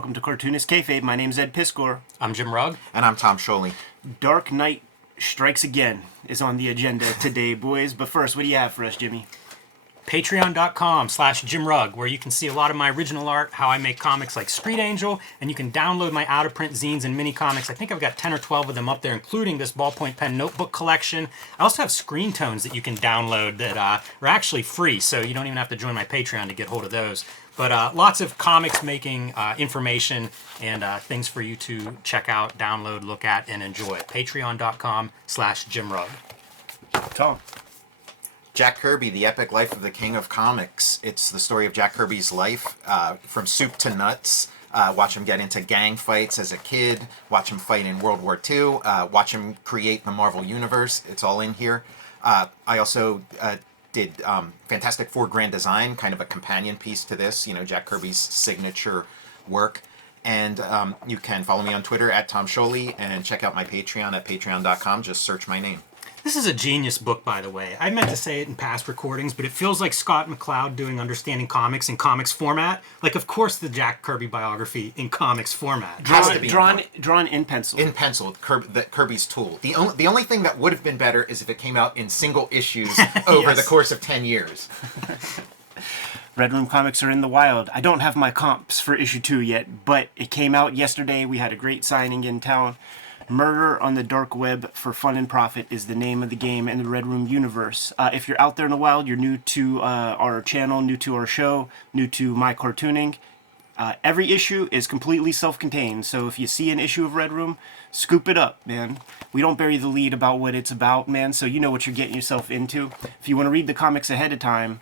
Welcome to Cartoonist Kayfabe. My name's Ed Piskor. I'm Jim Rugg. And I'm Tom Scholey. Dark Knight Strikes Again is on the agenda today, boys. But first, what do you have for us, Jimmy? Patreon.com/Jim Rugg, where you can see a lot of my original art, how I make comics like Street Angel, and you can download my out-of-print zines and mini comics. I think I've got 10 or 12 of them up there, including this ballpoint pen notebook collection. I also have screen tones that you can download that are actually free, so you don't even have to join my Patreon to get hold of those. But lots of comics making information and things for you to check out, download, look at, and enjoy. Patreon.com/Jim Rugg. Tom. Jack Kirby, The Epic Life of the King of Comics. It's the story of Jack Kirby's life, from soup to nuts. Watch him get into gang fights as a kid. Watch him fight in World War II. Watch him create the Marvel Universe. It's all in here. I also did Fantastic Four Grand Design, kind of a companion piece to this, Jack Kirby's signature work. And you can follow me on Twitter at Tom Scholey and check out my Patreon at patreon.com. Just search my name. This is a genius book, by the way. I meant to say it in past recordings, but it feels like Scott McCloud doing Understanding Comics in comics format. Like, of course, the Jack Kirby biography in comics format. Drawn in pencil. In pencil, Kirby's tool. The only thing that would have been better is if it came out in single issues over the course of 10 years. Red Room comics are in the wild. I don't have my comps for issue 2 yet, but it came out yesterday. We had a great signing in town. Murder on the Dark Web for Fun and Profit is the name of the game in the Red Room universe. If you're out there in the wild, you're new to our channel, new to our show, new to my cartooning, every issue is completely self-contained. So if you see an issue of Red Room, scoop it up, man. We don't bury the lead about what it's about, man, so you know what you're getting yourself into. If you want to read the comics ahead of time,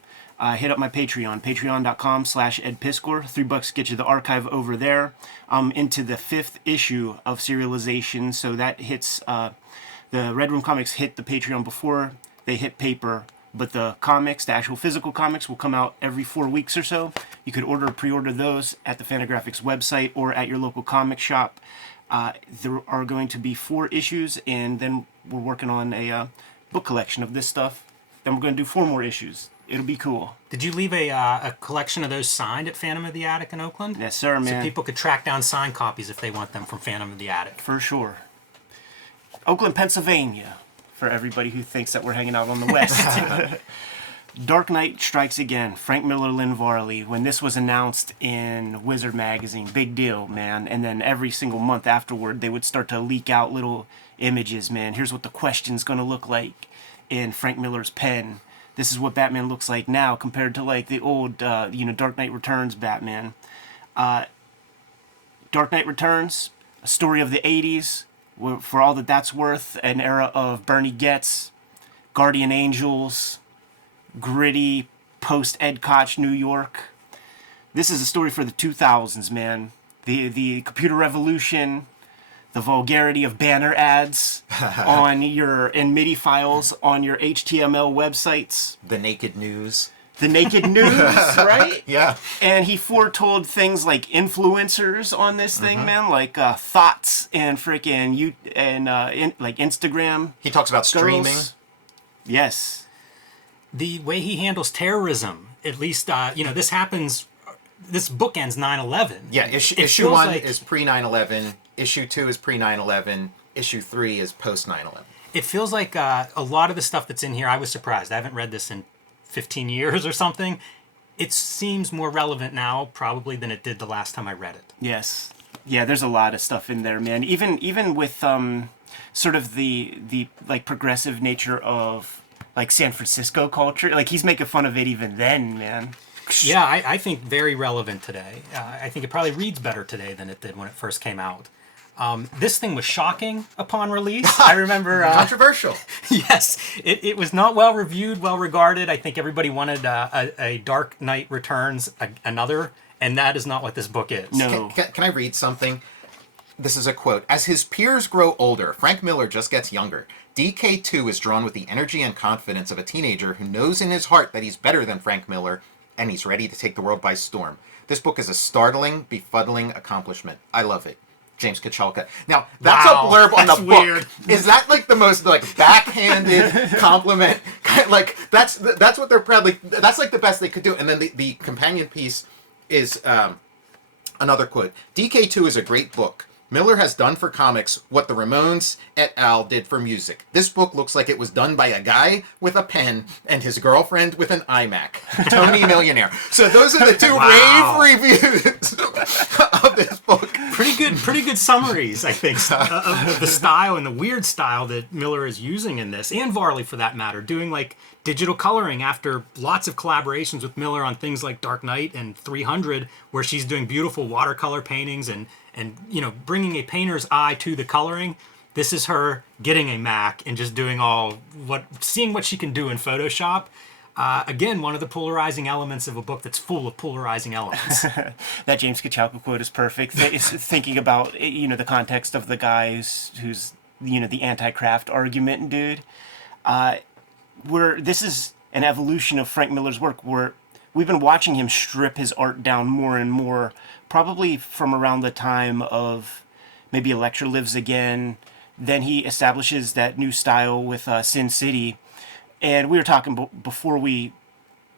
hit up my Patreon, patreon.com/Ed Piskor. $3 get you the archive over there. I'm into the 5th issue of serialization, so that hits, the Red Room comics hit the Patreon before they hit paper, but the comics, the actual physical comics, will come out every 4 weeks or so. You could pre-order those at the Fantagraphics website or at your local comic shop. There are going to be 4 issues, and then we're working on a book collection of this stuff. Then we're going to do 4 more issues. It'll be cool. Did you leave a collection of those signed at Phantom of the Attic in Oakland? Yes, sir, man. So people could track down signed copies if they want them from Phantom of the Attic. For sure. Oakland, Pennsylvania, for everybody who thinks that we're hanging out on the west. Dark Knight Strikes Again. Frank Miller, Lynn Varley. When this was announced in Wizard magazine, big deal, man. And then every single month afterward, they would start to leak out little images, man. Here's what the question's going to look like in Frank Miller's pen. This is what Batman looks like now compared to like the old, Dark Knight Returns Batman. Dark Knight Returns, a story of the 80s, for all that's worth, an era of Bernie Getz, Guardian Angels, gritty, post-Ed Koch New York. This is a story for the 2000s, man. The computer revolution, the vulgarity of banner ads in MIDI files on your HTML websites. The naked news. The naked news, right? Yeah. And he foretold things like influencers on this thing, man, like thoughts and freaking like Instagram. He talks about streaming. Girls. Yes. The way he handles terrorism, at least, this happens. This book ends 9/11. Yeah, issue 1 is pre-9/11. Issue 2 is pre-9/11. Issue 3 is post-9/11. It feels like a lot of the stuff that's in here, I was surprised. I haven't read this in 15 years or something. It seems more relevant now, probably, than it did the last time I read it. Yes. Yeah, there's a lot of stuff in there, man. Even with sort of the like progressive nature of like San Francisco culture. Like, he's making fun of it even then, man. Yeah, I think very relevant today. I think it probably reads better today than it did when it first came out. This thing was shocking upon release. I remember... Controversial. Yes, it was not well reviewed, well regarded. I think everybody wanted a Dark Knight Returns, another, and that is not what this book is. No. Can I read something? This is a quote. As his peers grow older, Frank Miller just gets younger. DK2 is drawn with the energy and confidence of a teenager who knows in his heart that he's better than Frank Miller, and he's ready to take the world by storm. This book is a startling, befuddling accomplishment. I love it. James Kachalka. Now, that's a blurb on the book. Weird. Is that like the most like backhanded compliment? Like that's what they're proudly. That's like the best they could do. And then the companion piece is Another quote, DK2 is a great book. Miller has done for comics what the Ramones et al. Did for music. This book looks like it was done by a guy with a pen and his girlfriend with an iMac. Tony Millionaire. So those are the two rave reviews of this book. Pretty good summaries, I think, of the style and the weird style that Miller is using in this, and Varley for that matter, doing like digital coloring after lots of collaborations with Miller on things like Dark Knight and 300, where she's doing beautiful watercolor paintings and bringing a painter's eye to the coloring. This is her getting a Mac and just doing seeing what she can do in Photoshop. Again, one of the polarizing elements of a book that's full of polarizing elements. That James Kachalka quote is perfect. It's thinking about the context of the guy who's the anti-craft argument dude. This is an evolution of Frank Miller's work where we've been watching him strip his art down more and more, probably from around the time of maybe Electra Lives Again. Then he establishes that new style with Sin City. And we were talking before we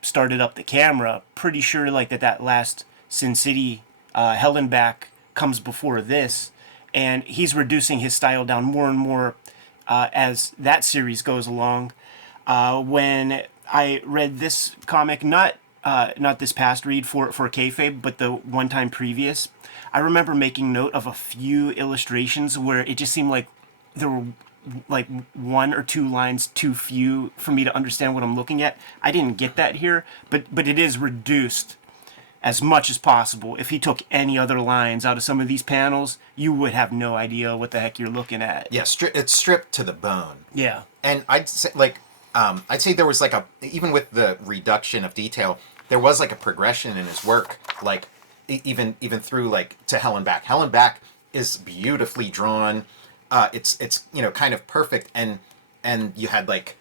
started up the camera, pretty sure like that last Sin City Hellenbach comes before this. And he's reducing his style down more and more as that series goes along. When I read this comic, not this past read for Kayfabe, but the one time previous, I remember making note of a few illustrations where it just seemed like there were like one or two lines too few for me to understand what I'm looking at. I didn't get that here, but it is reduced as much as possible. If he took any other lines out of some of these panels, you would have no idea what the heck you're looking at. Yeah, it's stripped to the bone. Yeah. And I'd say there was even with the reduction of detail, there was like a progression in his work, like even through like to Hellenbach. Hellenbach is beautifully drawn. It's kind of perfect, and you had like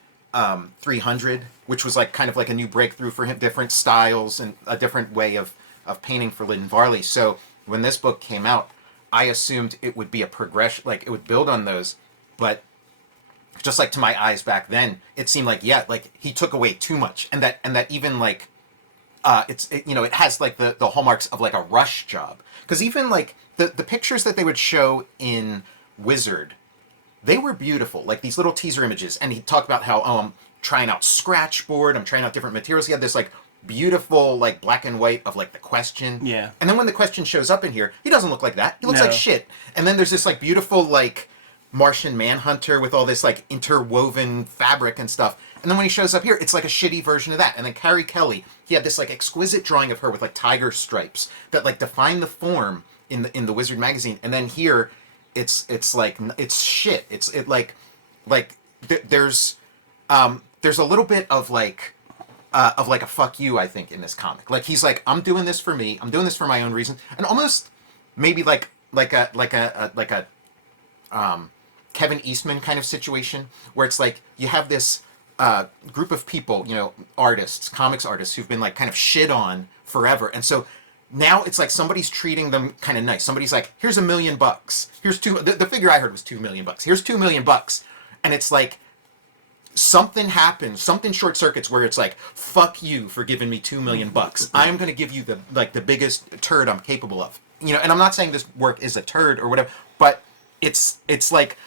300, which was like kind of like a new breakthrough for him, different styles and a different way of painting for Lynn Varley. So when this book came out, I assumed it would be a progression, like it would build on those, but just like to my eyes back then, it seemed like he took away too much, and that even like it has like the hallmarks of like a rush job, because even like the pictures that they would show in Wizard, they were beautiful, like these little teaser images, and he talked about how I'm trying out scratchboard, I'm trying out different materials. He had this like beautiful like black and white of like the Question, yeah, and then when the Question shows up in here, he doesn't look like that, he looks like shit. And then there's this like beautiful like Martian Manhunter with all this like interwoven fabric and stuff, and then when he shows up here, it's like a shitty version of that. And then Carrie Kelly, he had this like exquisite drawing of her with like tiger stripes that like define the form in the Wizard magazine, and then here it's like it's shit. There's a little bit of like a fuck you, I think, in this comic. Like he's like, I'm doing this for me. I'm doing this for my own reason, and almost maybe like a Kevin Eastman kind of situation where it's like you have this group of people, artists, comics artists who've been like kind of shit on forever, and so now it's like somebody's treating them kind of nice. Somebody's like, here's $1 million. Here's the figure I heard was $2 million. Here's $2 million. And it's like something happens, something short circuits where it's like, fuck you for giving me $2 million. I'm going to give you the biggest turd I'm capable of. And I'm not saying this work is a turd or whatever, but it's like,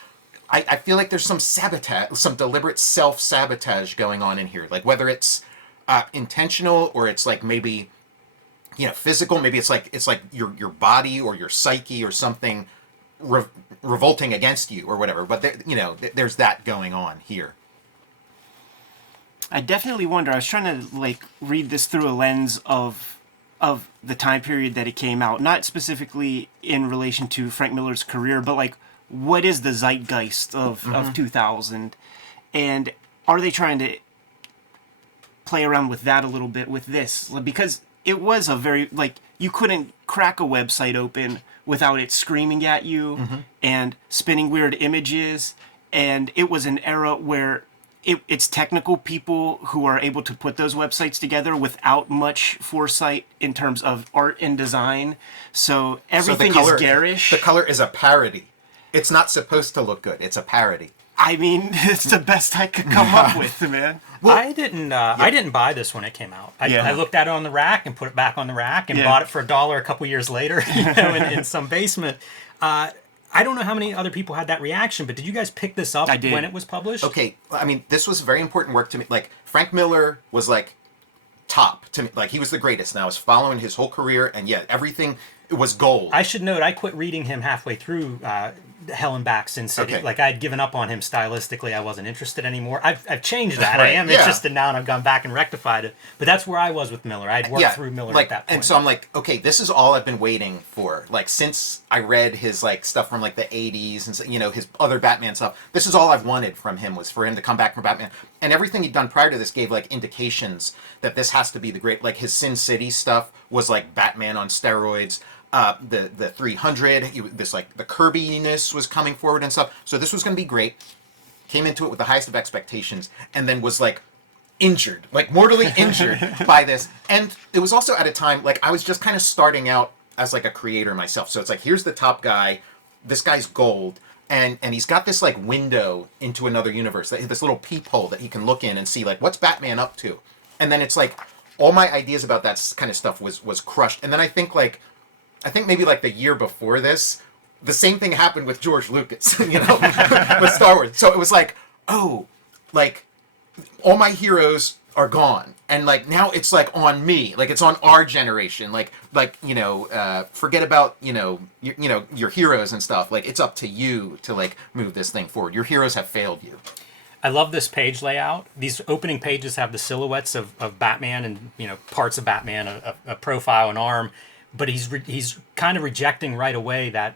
I feel like there's some sabotage, some deliberate self-sabotage going on in here. Like whether it's intentional or it's like maybe physical, maybe it's like your body or your psyche or something revolting against you or whatever, but there's that going on here. I definitely wonder, I was trying to like read this through a lens of the time period that it came out, not specifically in relation to Frank Miller's career, but like what is the zeitgeist of 2000, and are they trying to play around with that a little bit with this, because it was a very, like, you couldn't crack a website open without it screaming at you and spinning weird images. And it was an era where it's technical people who are able to put those websites together without much foresight in terms of art and design. So everything is garish. The color is a parody. It's not supposed to look good. It's a parody. I mean, it's the best I could come up with, man. I didn't buy this when it came out. I looked at it on the rack and put it back on the rack and bought it for $1 a couple years later, in some basement. I don't know how many other people had that reaction, but did you guys pick this up when it was published? Okay, I mean, this was very important work to me. Like, Frank Miller was like top to me. Like, he was the greatest, and I was following his whole career, and everything was gold. I should note, I quit reading him halfway through Hell and Back, Sin City. Okay. Like, I'd given up on him stylistically. I wasn't interested anymore. I've changed that. Right, I am interested now, and I've gone back and rectified it. But that's where I was with Miller. I'd worked through Miller at that point. And so I'm like, okay, this is all I've been waiting for. Like, since I read his like stuff from like the 80s and his other Batman stuff, this is all I've wanted from him, was for him to come back from Batman. And everything he'd done prior to this gave like indications that this has to be the great. Like, his Sin City stuff was like Batman on steroids. The 300, this like the Kirby-ness was coming forward and stuff. So this was going to be great. Came into it with the highest of expectations, and then was like injured, like mortally injured by this. And it was also at a time like I was just kind of starting out as like a creator myself. So it's like, here's the top guy. This guy's gold. And he's got this like window into another universe, this little peephole that he can look in and see like, what's Batman up to? And then it's like all my ideas about that kind of stuff was crushed. And then I think maybe like the year before this, the same thing happened with George Lucas, with Star Wars. So it was like, oh, like all my heroes are gone, and like now it's like on me, like it's on our generation, forget about your heroes and stuff. Like, it's up to you to like move this thing forward. Your heroes have failed you. I love this page layout. These opening pages have the silhouettes of Batman and parts of Batman, a profile, an arm. But he's kind of rejecting right away that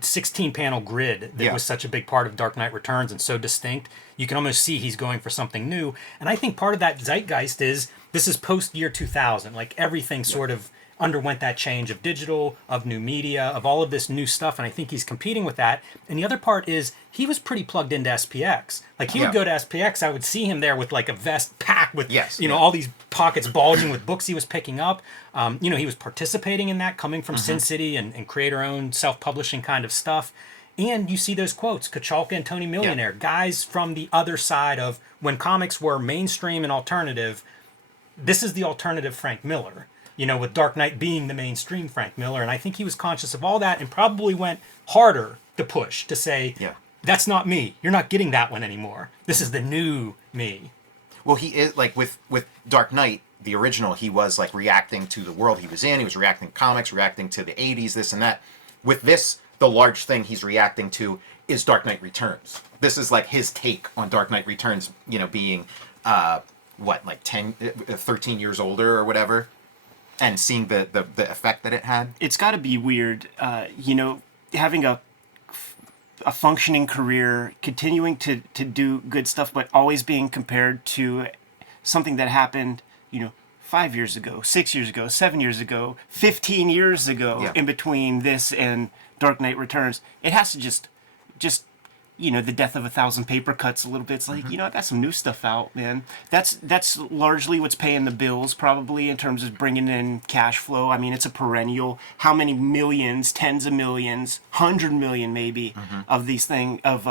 16-panel grid that was such a big part of Dark Knight Returns and so distinct. You can almost see he's going for something new. And I think part of that zeitgeist is this is post-year 2000. Like, everything sort of underwent that change of digital, of new media, of all of this new stuff, and I think he's competing with that. And the other part is he was pretty plugged into SPX. Like, he would go to SPX, I would see him there with like a vest packed with all these pockets bulging with books he was picking up. He was participating in that, coming from Sin City and creator-owned, self-publishing kind of stuff. And you see those quotes, Kachalka and Tony Millionaire, guys from the other side of when comics were mainstream and alternative. This is the alternative Frank Miller. With Dark Knight being the mainstream Frank Miller. And I think he was conscious of all that and probably went harder to push to say, that's not me. You're not getting that one anymore. This is the new me. Well, he is, like, with Dark Knight, the original, he was, like, reacting to the world he was in. He was reacting to comics, reacting to the 80s, this and that. With this, the large thing he's reacting to is Dark Knight Returns. This is, like, his take on Dark Knight Returns, being, 13 years older or whatever. And seeing the effect that it had. It's got to be weird, having a functioning career, continuing to do good stuff, but always being compared to something that happened, 5 years ago, 6 years ago, 7 years ago, 15 years ago, in between this and Dark Knight Returns. It has to just the death of 1,000 paper cuts a little bit. It's like, I got some new stuff out, man. That's largely what's paying the bills, probably, in terms of bringing in cash flow. I mean, it's a perennial. How many millions, tens of millions, 100 million maybe, of these of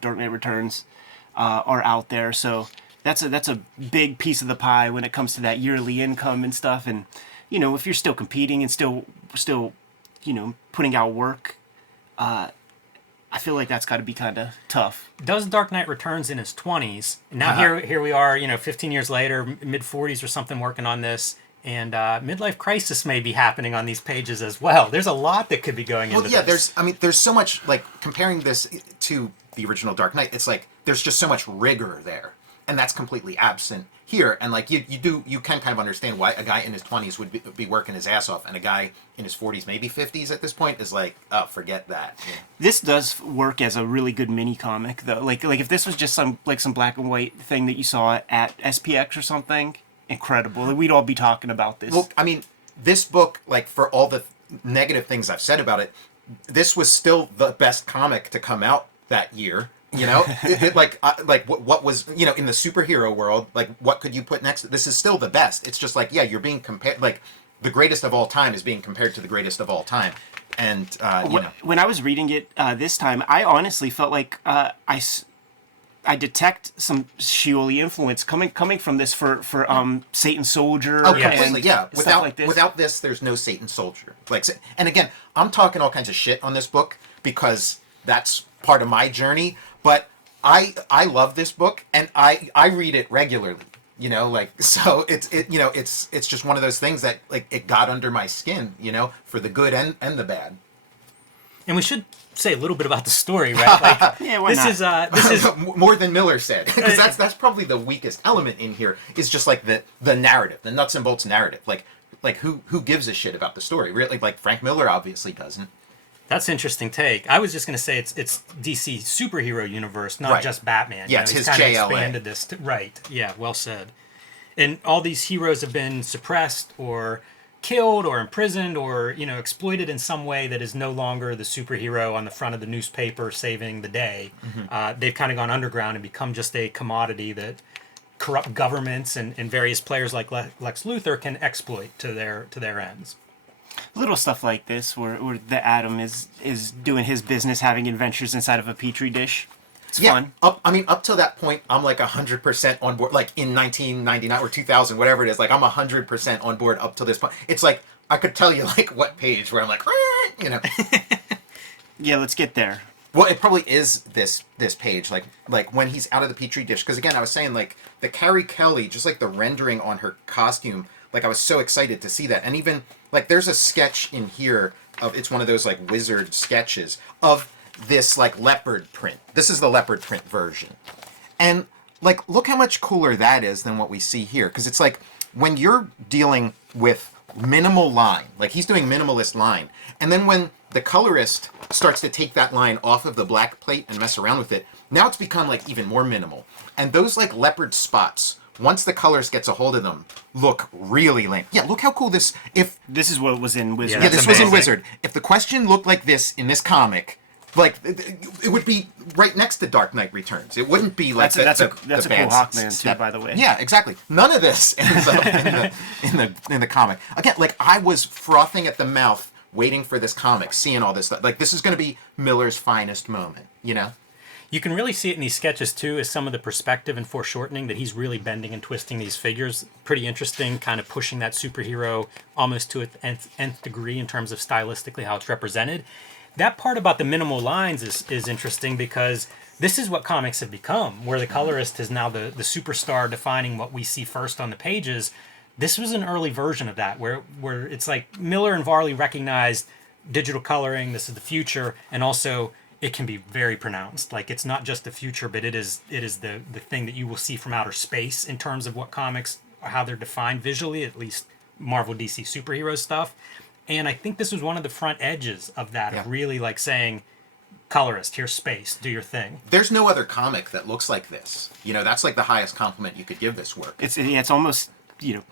Dark Knight Returns are out there. So that's a big piece of the pie when it comes to that yearly income and stuff. And if you're still competing and still putting out work, I feel like that's got to be kind of tough. Does Dark Knight Returns in his 20s. And now here we are, 15 years later, mid-40s or something, working on this. And midlife crisis may be happening on these pages as well. There's a lot that could be going into this. There's so much, like, comparing this to the original Dark Knight, it's like there's just so much rigor there. And that's completely absent here. And like you can kind of understand why a guy in his 20s would be working his ass off, and a guy in his 40s, maybe 50s at this point, is like, oh, forget that. Yeah. This does work as a really good mini comic though. Like if this was just some black and white thing that you saw at SPX or something, incredible. We'd all be talking about this. Well, I mean, this book, like, for all the negative things I've said about it, this was still the best comic to come out that year. What was, in the superhero world, like, what could you put next? This is still the best. It's just like, you're being compared, like, the greatest of all time is being compared to the greatest of all time. And, When I was reading it this time, I honestly felt like I detect some Shioli influence coming from this for Satan Soldier. Oh, completely, and yeah. stuff like this. Without this, there's no Satan Soldier. Like, and again, I'm talking all kinds of shit on this book because that's part of my journey. But I love this book, and I read it regularly. You know, like, so it's just one of those things that, like, it got under my skin. You know, for the good and the bad. And we should say a little bit about the story, right? Like, Yeah, why this not? This is more than Miller said, because that's probably the weakest element in here. Is just like the narrative, the nuts and bolts narrative. Like who gives a shit about the story? Really, like Frank Miller obviously doesn't. That's an interesting take. I was just going to say it's DC superhero universe, not Right. just Batman. Yeah, You it's know, his he's kinda JLA. expanded this right. Yeah, well said. And all these heroes have been suppressed or killed or imprisoned or, you know, exploited in some way that is no longer the superhero on the front of the newspaper saving the day. They've kind of gone underground and become just a commodity that corrupt governments and various players like Lex Luthor can exploit to their ends. Little stuff like this, where the Atom is doing his business, having adventures inside of a petri dish. It's fun. Up till that point, I'm like 100% on board. Like in 1999 or 2000, whatever it is, like I'm 100% on board up till this point. It's like I could tell you like what page where I'm like, you know. Yeah, let's get there. Well, it probably is this page, like when he's out of the petri dish. Because again, I was saying like the Carrie Kelly, just like the rendering on her costume. Like I was so excited to see that, and even like there's a sketch in here of it's one of those like wizard sketches of this like leopard print. This is the leopard print version. And like look how much cooler that is than what we see here, because it's like when you're dealing with minimal line, like he's doing minimalist line, and then when the colorist starts to take that line off of the black plate and mess around with it, now it's become like even more minimal. And those like leopard spots, once the colorist gets a hold of them, look really lame. Yeah, look how cool this. If This is what was in Wizard. Yeah, yeah, this was in amazing. Wizard. If the question looked like this in this comic, like it would be right next to Dark Knight Returns. It wouldn't be like That's a the cool bad Hawkman too, step. by the way. Yeah, exactly. None of this ends up in the comic. Again, like I was frothing at the mouth waiting for this comic, seeing all this stuff. Like this is going to be Miller's finest moment, you know? You can really see it in these sketches too, as some of the perspective and foreshortening that he's really bending and twisting these figures. Pretty interesting, kind of pushing that superhero almost to its nth degree in terms of stylistically how it's represented. That part about the minimal lines is interesting because this is what comics have become, where the colorist is now the superstar defining what we see first on the pages. This was an early version of that, where it's like Miller and Varley recognized digital coloring, this is the future, and also it can be very pronounced. Like it's not just the future, but it is the thing that you will see from outer space in terms of what comics, how they're defined visually, at least Marvel DC superhero stuff. And I think this was one of the front edges of that, of really like saying, colorist, here's space, do your thing. There's no other comic that looks like this. You know, that's like the highest compliment you could give this work. It's almost, you know,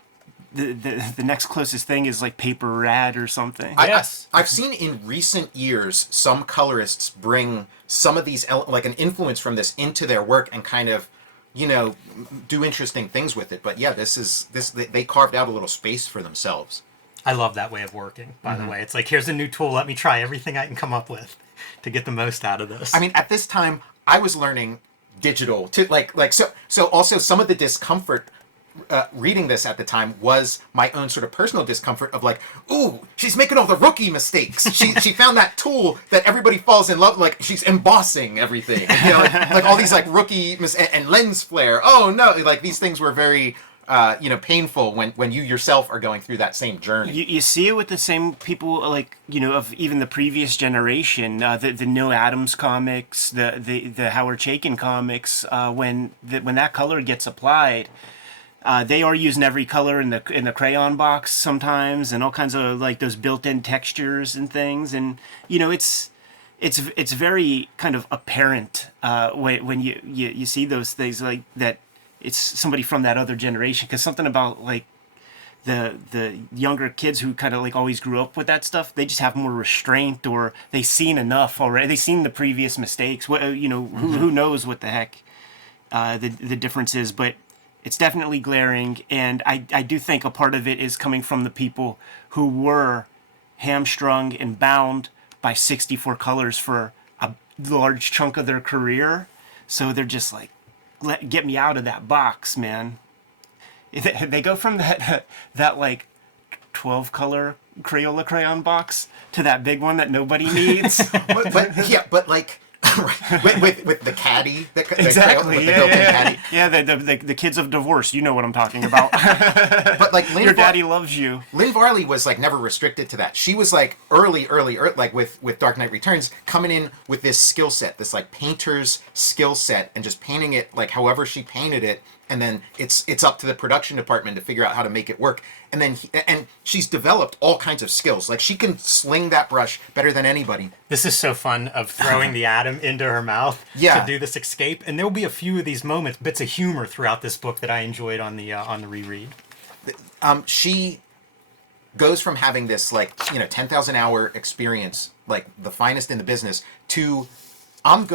the next closest thing is like Paper Rad or something. Yes. I've seen in recent years some colorists bring some of these like an influence from this into their work and kind of, you know, do interesting things with it. But yeah, they carved out a little space for themselves. I love that way of working, by the way. It's like, here's a new tool, let me try everything I can come up with to get the most out of this. I mean, at this time, I was learning digital to like so. Also, some of the discomfort reading this at the time was my own sort of personal discomfort of like, ooh, she's making all the rookie mistakes. She found that tool that everybody falls in love. Like she's embossing everything, you know, like all these like rookie and lens flare. Oh no, like these things were very. You know, painful when you yourself are going through that same journey. You see it with the same people, like, you know, of even the previous generation, the Neil Adams comics, the Howard Chaykin comics. When that color gets applied, they are using every color in the crayon box sometimes, and all kinds of like those built-in textures and things. And you know, it's very kind of apparent when you see those things like that. It's somebody from that other generation, because something about like the younger kids who kind of like always grew up with that stuff, they just have more restraint, or they've seen enough already. They've seen the previous mistakes. You know, who knows what the heck the difference is, but it's definitely glaring. And I do think a part of it is coming from the people who were hamstrung and bound by 64 colors for a large chunk of their career. So they're just like, get me out of that box, man. They go from that like 12 color Crayola crayon box to that big one that nobody needs. but like with the caddy, Exactly. with the built-in caddy. Yeah, the kids of divorce. You know what I'm talking about. But like Your daddy loves you. Lynn Varley was like never restricted to that. She was like early, like with Dark Knight Returns, coming in with this skill set, this like painter's skill set, and just painting it like however she painted it, and then it's up to the production department to figure out how to make it work. And then and she's developed all kinds of skills. Like she can sling that brush better than anybody. This is so fun of throwing the atom into her mouth to do this escape. And there will be a few of these moments, bits of humor throughout this book that I enjoyed on the reread. She goes from having this like 10,000 hour experience, like the finest in the business, to I'm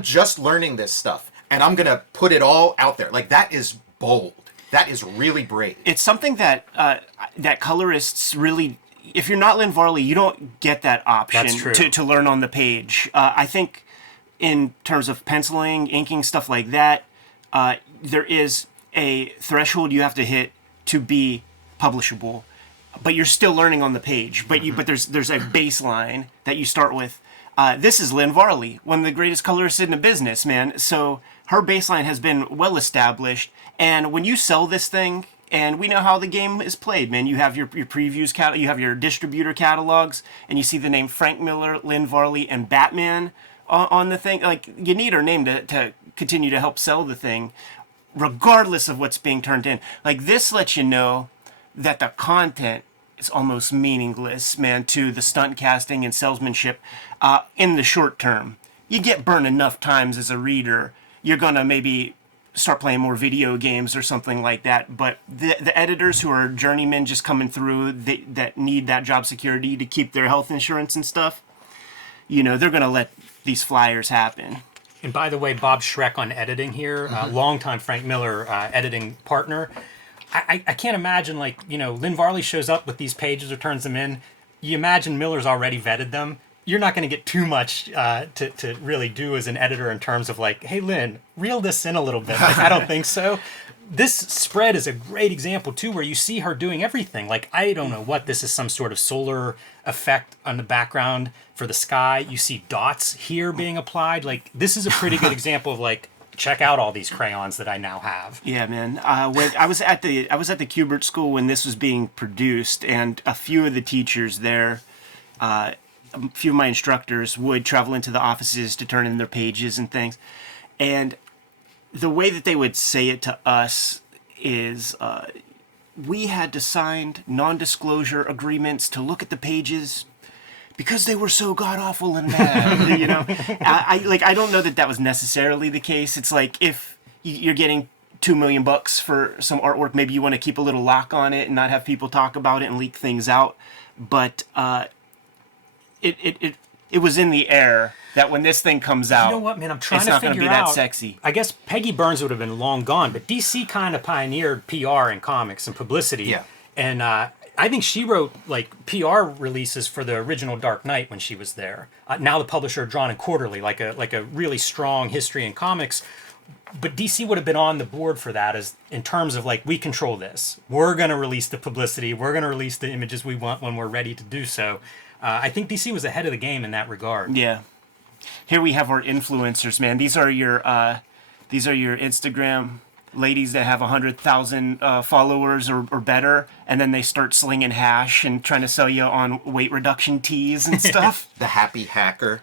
just learning this stuff and I'm gonna put it all out there. Like that is bold. That is really brave. It's something that that colorists really, if you're not Lynn Varley, you don't get that option to learn on the page. I think in terms of penciling, inking, stuff like that, there is a threshold you have to hit to be publishable, but you're still learning on the page. But there's a baseline that you start with. This is Lynn Varley, one of the greatest colorists in the business, man. So her baseline has been well established. And when you sell this thing, and we know how the game is played, man, you have your previews, you have your distributor catalogs, and you see the name Frank Miller, Lynn Varley, and Batman on the thing. Like, you need her name to continue to help sell the thing, regardless of what's being turned in. Like, this lets you know that the content is almost meaningless, man, to the stunt casting and salesmanship in the short term. You get burned enough times as a reader, you're going to maybe start playing more video games or something like that. But the editors who are journeymen just coming through that need that job security to keep their health insurance and stuff, they're going to let these flyers happen. And by the way, Bob Schreck on editing here, longtime Frank Miller editing partner. I can't imagine, Lynn Varley shows up with these pages or turns them in. You imagine Miller's already vetted them. You're not going to get too much to really do as an editor in terms of hey, Lynn, reel this in a little bit. I don't think so. This spread is a great example, too, where you see her doing everything. I don't know what this is, some sort of solar effect on the background for the sky. You see dots here being applied. This is a pretty good example of, check out all these crayons that I now have. Yeah, man. When I was at the Kubert School when this was being produced, and a few of the teachers there, a few of my instructors would travel into the offices to turn in their pages and things. And the way that they would say it to us is we had to sign non-disclosure agreements to look at the pages because they were so god-awful and bad. I don't know that was necessarily the case. It's like if you're getting $2 million for some artwork, maybe you want to keep a little lock on it and not have people talk about it and leak things out. But it was in the air that when this thing comes out, you know what, man? I'm trying to figure out. It's not going to be that sexy. I guess Peggy Burns would have been long gone, but DC kind of pioneered PR in comics and publicity. Yeah. And I think she wrote PR releases for the original Dark Knight when she was there. Now the publisher Drawn and Quarterly, like a really strong history in comics. But DC would have been on the board for that, as in terms of we control this. We're going to release the publicity. We're going to release the images we want when we're ready to do so. I think DC was ahead of the game in that regard. Yeah. Here we have our influencers, man. These are your Instagram ladies that have 100,000 followers or better, and then they start slinging hash and trying to sell you on weight reduction teas and stuff. The happy hacker.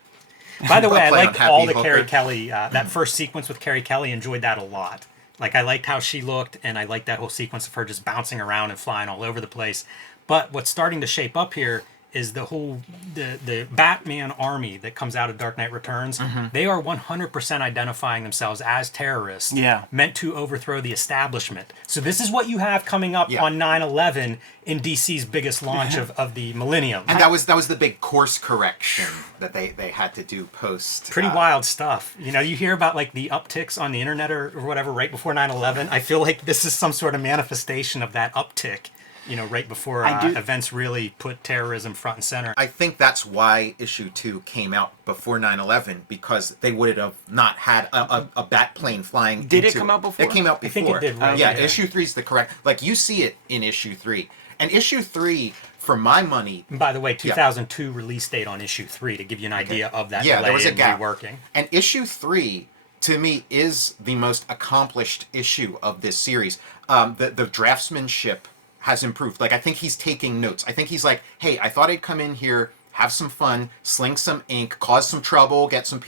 By the way, I liked all the Hooker. Carrie Kelly, that first sequence with Carrie Kelly, enjoyed that a lot. I liked how she looked, and I liked that whole sequence of her just bouncing around and flying all over the place. But what's starting to shape up here is the Batman army that comes out of Dark Knight Returns. They are 100% identifying themselves as terrorists, meant to overthrow the establishment. So this is what you have coming up on 9/11 in DC's biggest launch of the millennium. And that was the big course correction that they had to do post. Pretty wild stuff. You hear about the upticks on the internet or whatever right before 9/11. I feel like this is some sort of manifestation of that uptick. right before events really put terrorism front and center. I think that's why issue 2 came out before 9/11, because they would have not had a bat plane flying. Did it come out before? It came out before. I think it did. Right? Yeah, issue 3 is the correct. Like, you see it in issue 3, and issue 3, for my money. And by the way, 2002 release date on issue 3 to give you an idea of that delay there was a gap. reworking. And issue 3, to me, is the most accomplished issue of this series. The draftsmanship has improved. Like, I think he's taking notes. I think he's like, hey, I thought I'd come in here, have some fun, sling some ink, cause some trouble, get some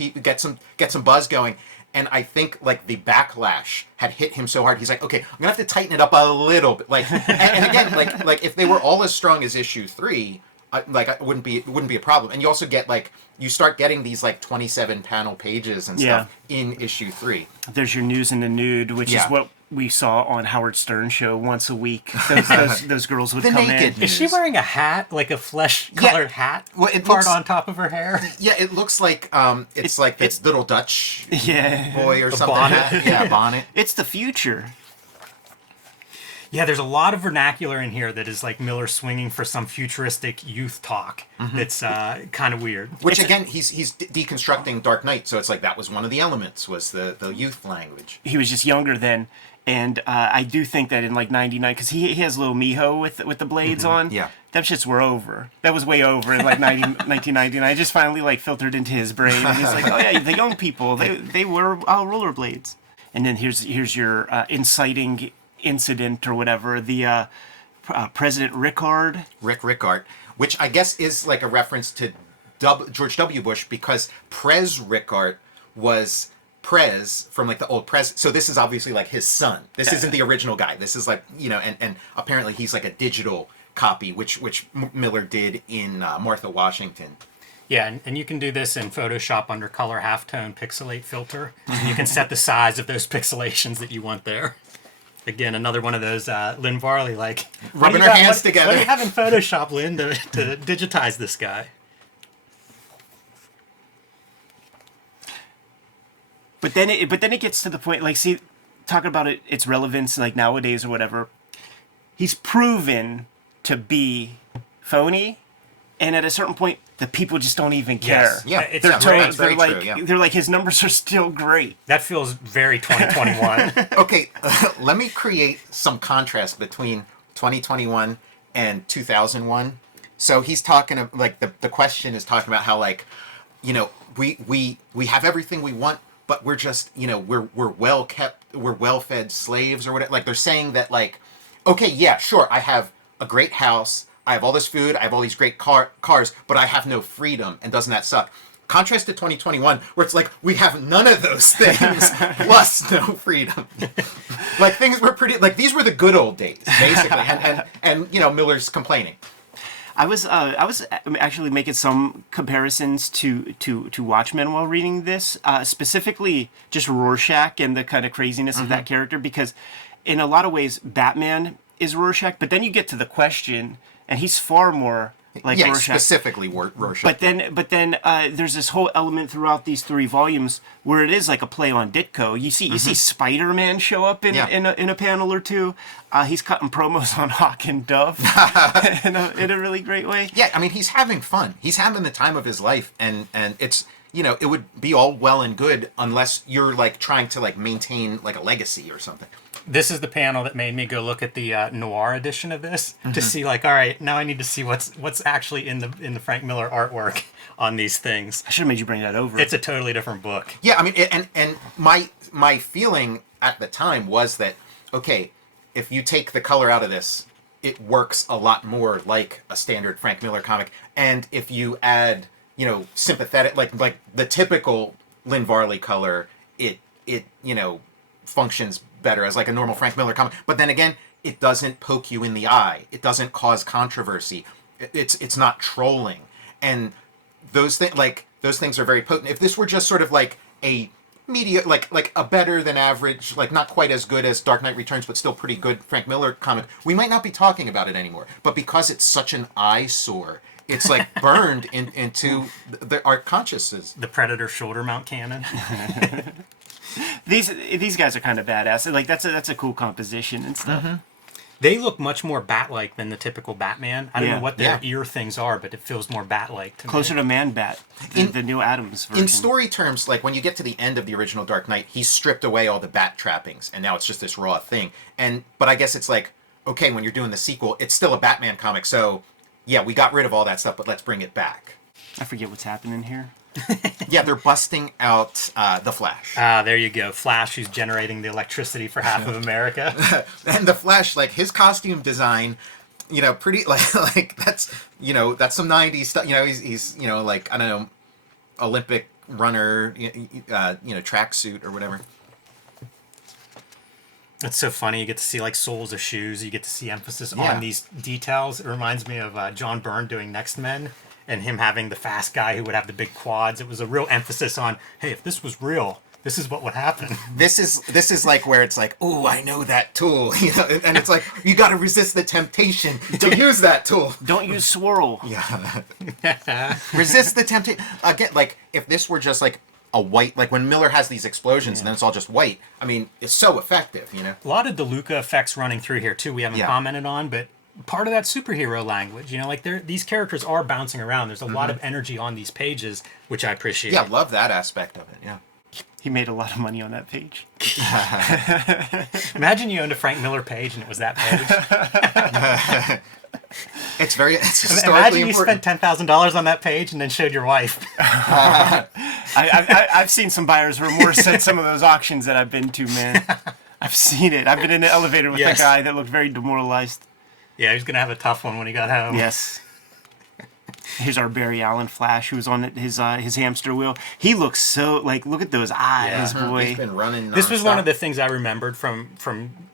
buzz going. And I think, like, the backlash had hit him so hard. He's like, okay, I'm gonna have to tighten it up a little bit. Like, and again, like if they were all as strong as issue 3, it wouldn't be a problem. And you also get, like, you start getting these, like, 27 panel pages and stuff in issue 3. There's your news in the nude, which is what we saw on Howard Stern's show once a week. Those girls would The come naked in. news. Is she wearing a hat, like a flesh-colored hat? Well, it part looks- on top of her hair. Yeah, it looks like it's like this little Dutch boy or something. bonnet. Yeah, bonnet. It's the future. Yeah, there's a lot of vernacular in here that is like Miller swinging for some futuristic youth talk. That's kind of weird. Which again, he's deconstructing Dark Knight, so it's like that was one of the elements, was the youth language. He was just younger then, and I do think that in like '99, because he has little Miho with the blades on. Yeah. Them shits were over. That was way over in like 1999. I just finally like filtered into his brain. And he's like, oh yeah, the young people, they were rollerblades. And then here's your inciting incident or whatever. The President Rickard. Rick Rickard, which I guess is like a reference to George W. Bush, because Prez Rickard was Prez from like the old Prez. So this is obviously like his son. This isn't the original guy. This is like, and apparently he's like a digital copy, which Miller did in Martha Washington. Yeah, and you can do this in Photoshop under color halftone pixelate filter. And you can set the size of those pixelations that you want there. Again, another one of those Lynn Varley, like... Rubbing her hands together. What do you have in Photoshop, Lynn, to digitize this guy? But then it gets to the point, like, see, talking about its relevance, like, nowadays or whatever, he's proven to be phony, and at a certain point, the people just don't even care. Yes. Yeah, It's They're that's very like, true, yeah. they're like, his numbers are still great. That feels very 2021. Okay, let me create some contrast between 2021 and 2001. So he's talking, like, the question is talking about how, like, we have everything we want, but we're just, we're well kept, we're well fed slaves or whatever. Like, they're saying that, like, okay, yeah, sure, I have a great house, I have all this food, I have all these great cars, but I have no freedom, and doesn't that suck? Contrast to 2021, where it's like, we have none of those things, plus no freedom. Like, things were pretty, like, these were the good old days, basically, and Miller's complaining. I was actually making some comparisons to Watchmen while reading this, specifically just Rorschach and the kind of craziness of that character, because in a lot of ways Batman is Rorschach, but then you get to the question, and he's far more like Rorschach. Specifically Rorschach. But then there's this whole element throughout these 3 volumes where it is like a play on Ditko. You see Spider-Man show up in a panel or two. He's cutting promos on Hawk and Dove in a really great way. Yeah, I mean, he's having fun. He's having the time of his life, and it's, it would be all well and good unless you're, like, trying to, like, maintain, like, a legacy or something. This is the panel that made me go look at the noir edition of this to see, like, all right, now I need to see what's actually in the Frank Miller artwork on these things. I should have made you bring that over. It's a totally different book. Yeah, I mean, and my feeling at the time was that, okay, if you take the color out of this, it works a lot more like a standard Frank Miller comic. And if you add, sympathetic, like the typical Lynn Varley color, it functions better as like a normal Frank Miller comic. But then again, it doesn't poke you in the eye. It doesn't cause controversy. It's not trolling. And those things are very potent. If this were just sort of like a media, like a better than average, like not quite as good as Dark Knight Returns, but still pretty good Frank Miller comic, we might not be talking about it anymore. But because it's such an eyesore, it's like burned into our consciousness. The Predator shoulder mount cannon. These guys are kind of badass. Like that's a cool composition and stuff. They look much more bat-like than the typical Batman. I don't Yeah. know what their Yeah. ear things are, but it feels more bat-like to Closer me. to Man-Bat, the new Adams version. In story terms, like when you get to the end of the original Dark Knight, he's stripped away all the bat trappings, and now it's just this raw thing. But I guess it's like, okay, when you're doing the sequel, it's still a Batman comic, so yeah, we got rid of all that stuff, but let's bring it back. I forget what's happening here. Yeah, they're busting out the Flash. Ah, there you go. Flash, who's generating the electricity for half of America. And the Flash, like his costume design, pretty like that's some '90s stuff. He's like, I don't know, Olympic runner, tracksuit or whatever. It's so funny. You get to see like soles of shoes. You get to see emphasis Yeah. on these details. It reminds me of John Byrne doing Next Men and him having the fast guy who would have the big quads. It was a real emphasis on, hey, if this was real, this is what would happen. This is like where it's like, oh, I know that tool, and it's like you got to resist the temptation to use that tool. Don't use swirl. Yeah, resist the temptation. Again, like if this were just like a white, like when Miller has these explosions and then it's all just white. I mean, it's so effective, A lot of DeLuca effects running through here too. We haven't Yeah. commented on, but part of that superhero language, like these characters are bouncing around. There's a lot of energy on these pages, which I appreciate. Yeah, love that aspect of it. Yeah. He made a lot of money on that page. Imagine you owned a Frank Miller page and it was that page. It's historically Imagine you important. spent $10,000 on that page and then showed your wife. I've seen some buyer's remorse at some of those auctions that I've been to, man. I've seen it. I've been in the elevator with Yes. a guy that looked very demoralized. Yeah, he was going to have a tough one when he got home. Yes. Here's our Barry Allen Flash, who's on his hamster wheel. He looks so, like, look at those eyes, boy. He's been running. This was one nonstop. of the things I remembered from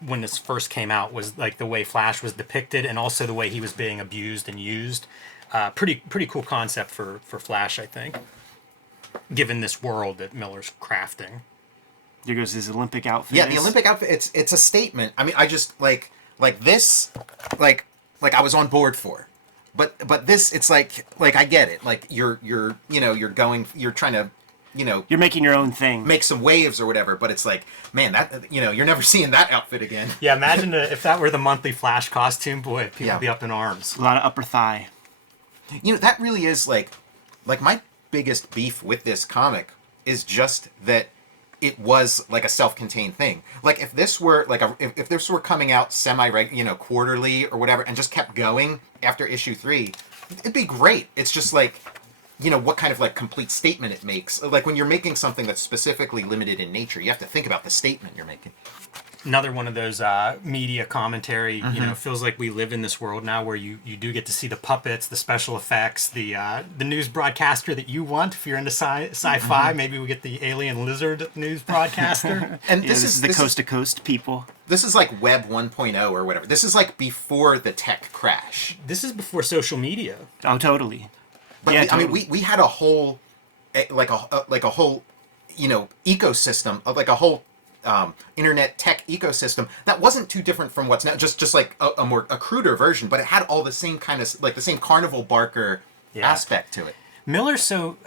when this first came out was like the way Flash was depicted and also the way he was being abused and used. Pretty cool concept for Flash, I think, given this world that Miller's crafting. Here goes his Olympic outfit. Yeah, the Olympic outfit. It's a statement. I mean, I just like this, like I was on board for, but this, it's like I get it. Like you're trying to, You're making your own thing. make some waves or whatever. But it's like, man, that you're never seeing that outfit again. Yeah, imagine if that were the monthly Flash costume. Boy, people Yeah. would be up in arms. A lot of upper thigh. That really is like my biggest beef with this comic is just that it was like a self-contained thing. Like if this were like if this were coming out quarterly or whatever and just kept going after issue 3, it'd be great. It's just like what kind of like complete statement it makes. Like when you're making something that's specifically limited in nature, you have to think about the statement you're making. Another one of those media commentary, feels like we live in this world now where you do get to see the puppets, the special effects, the news broadcaster that you want. If you're into sci-fi, maybe we get the alien lizard news broadcaster. And Yeah, this is the coast to coast people. This is like Web 1.0 or whatever. This is like before the tech crash. This is before social media. Oh, totally. But Yeah, I mean, totally. we had a whole, like a whole, ecosystem of like a whole internet tech ecosystem that wasn't too different from what's now. Just like a more cruder version, but it had all the same kind of like the same carnival barker Yeah. aspect to it. Miller,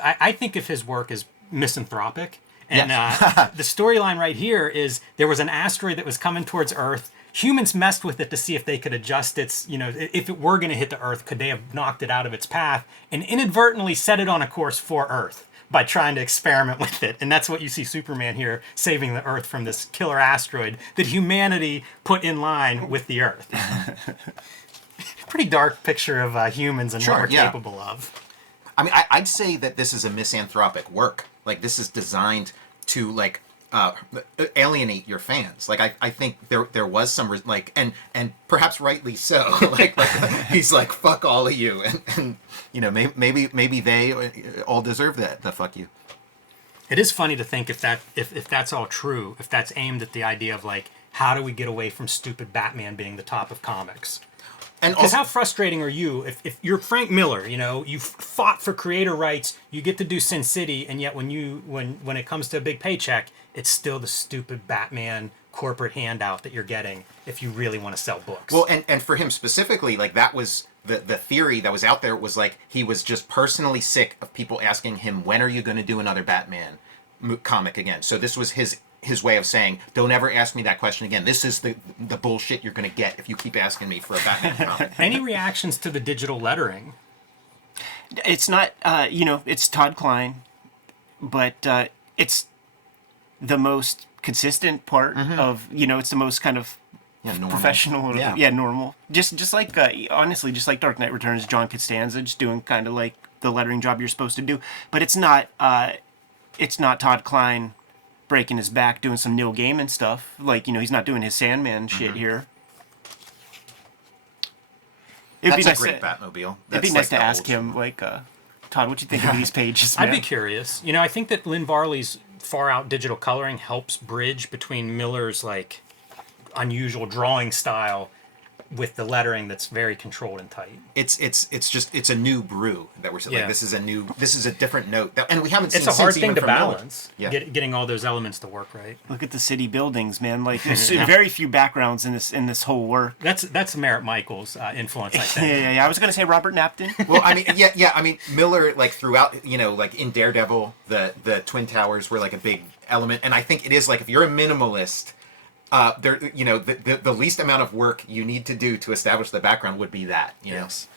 I think of his work as misanthropic. And Yes. the storyline right here is there was an asteroid that was coming towards Earth. Humans messed with it to see if they could adjust its, if it were going to hit the Earth, could they have knocked it out of its path and inadvertently set it on a course for Earth by trying to experiment with it. And that's what you see Superman here, saving the Earth from this killer asteroid that humanity put in line with the Earth. Pretty dark picture of humans and Sure, what we're yeah. capable of. I mean, I'd say that this is a misanthropic work. Like this is designed to like alienate your fans. Like I think there was some and perhaps rightly so. like he's like fuck all of you, and maybe they all deserve that. The fuck you. It is funny to think if that's all true, if that's aimed at the idea of like how do we get away from stupid Batman being the top of comics. And Because also, how frustrating are you if you're Frank Miller, you've fought for creator rights, you get to do Sin City, and yet when it comes to a big paycheck, it's still the stupid Batman corporate handout that you're getting if you really want to sell books. well, and for him specifically, like that was the theory that was out there was like he was just personally sick of people asking him, when are you going to do another Batman comic again? So this was his his way of saying, don't ever ask me that question again. This is the bullshit you're going to get if you keep asking me for a Batman comic. Any reactions to the digital lettering? It's not, it's Todd Klein, but it's the most consistent part of, it's the most kind of Normal. professional. Normal. Just like, honestly, just like Dark Knight Returns, John Costanza just doing kind of like the lettering job you're supposed to do. But it's not Todd Klein breaking his back doing some Neil Gaiman stuff. Like, he's not doing his Sandman shit here. That's a great Batmobile. It'd be nice to ask him, like, Todd, what you think of these pages, man? I'd be curious. I think that Lynn Varley's far out digital coloring helps bridge between Miller's, like, unusual drawing style with the lettering that's very controlled and tight. It's a new brew that we're saying. Like, this is a different note and we haven't seen. It's a hard since thing even to from balance. Miller. Getting all those elements to work right. Look at the city buildings, man. Like, there's very few backgrounds in this whole work. That's Merritt Michael's influence, I think. Yeah. I was gonna say Robert Napton. Well, I mean, Miller, like, throughout, like in Daredevil, the Twin Towers were like a big element, and I think it is like, if you're a minimalist, the least amount of work you need to do to establish the background would be that. Yes.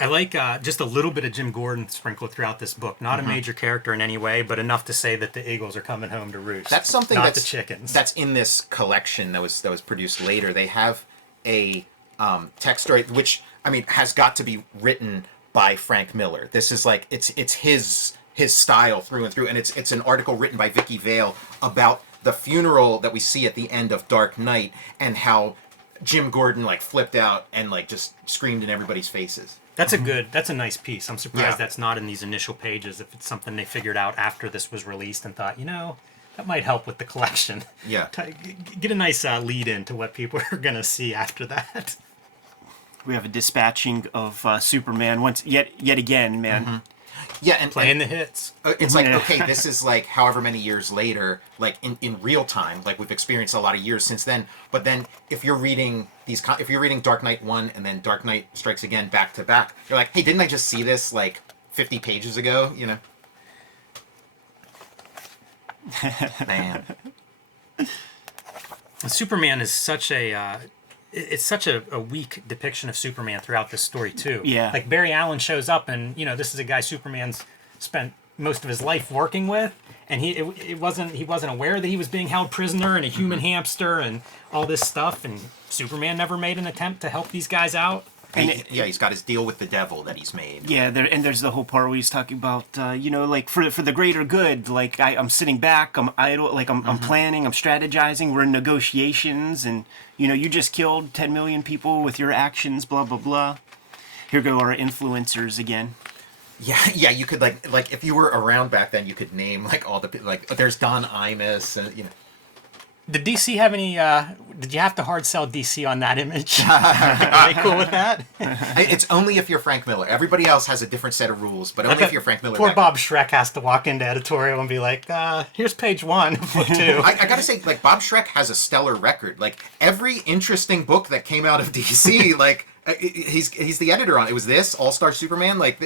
I like just a little bit of Jim Gordon sprinkled throughout this book. Not a major character in any way, but enough to say that the Eagles are coming home to roost. That's something not the chickens. That's in this collection that was produced later. They have a text story, which, I mean, has got to be written by Frank Miller. This is like, it's his style through and through, and it's an article written by Vicky Vale about the funeral that we see at the end of Dark Knight, and how Jim Gordon, like, flipped out and, like, just screamed in everybody's faces. That's a nice piece. I'm surprised that's not in these initial pages, if it's something they figured out after this was released and thought, that might help with the collection. Yeah. Get a nice lead in to what people are going to see after that. We have a dispatching of Superman once yet again, man. Yeah, and playing the hits. It's like, okay, this is like however many years later, like in real time, like we've experienced a lot of years since then. But then if you're reading if you're reading Dark Knight 1 and then Dark Knight Strikes Again back to back, you're like, hey, didn't I just see this like 50 pages ago? Man. Superman is such a it's such a weak depiction of Superman throughout this story too. Yeah. Like, Barry Allen shows up, and this is a guy Superman's spent most of his life working with, and he wasn't aware that he was being held prisoner and a human hamster and all this stuff, and Superman never made an attempt to help these guys out. And he's got his deal with the devil that he's made. Yeah, there's the whole part where he's talking about, like, for the greater good. Like, I'm sitting back, I'm idle, like, I'm planning, I'm strategizing, we're in negotiations, and, you just killed 10 million people with your actions, blah, blah, blah. Here go our influencers again. Yeah, you could, like if you were around back then, you could name, like, all the, like, there's Don Imus, and, Did DC have any, did you have to hard sell DC on that image? Are they cool with that? It's only if you're Frank Miller. Everybody else has a different set of rules, but only if you're Frank Miller. Poor Bob Schreck has to walk into editorial and be like, here's page 1, book 2. I gotta say, like, Bob Schreck has a stellar record. Like, every interesting book that came out of DC, like, he's the editor on it. It was this, All-Star Superman, like,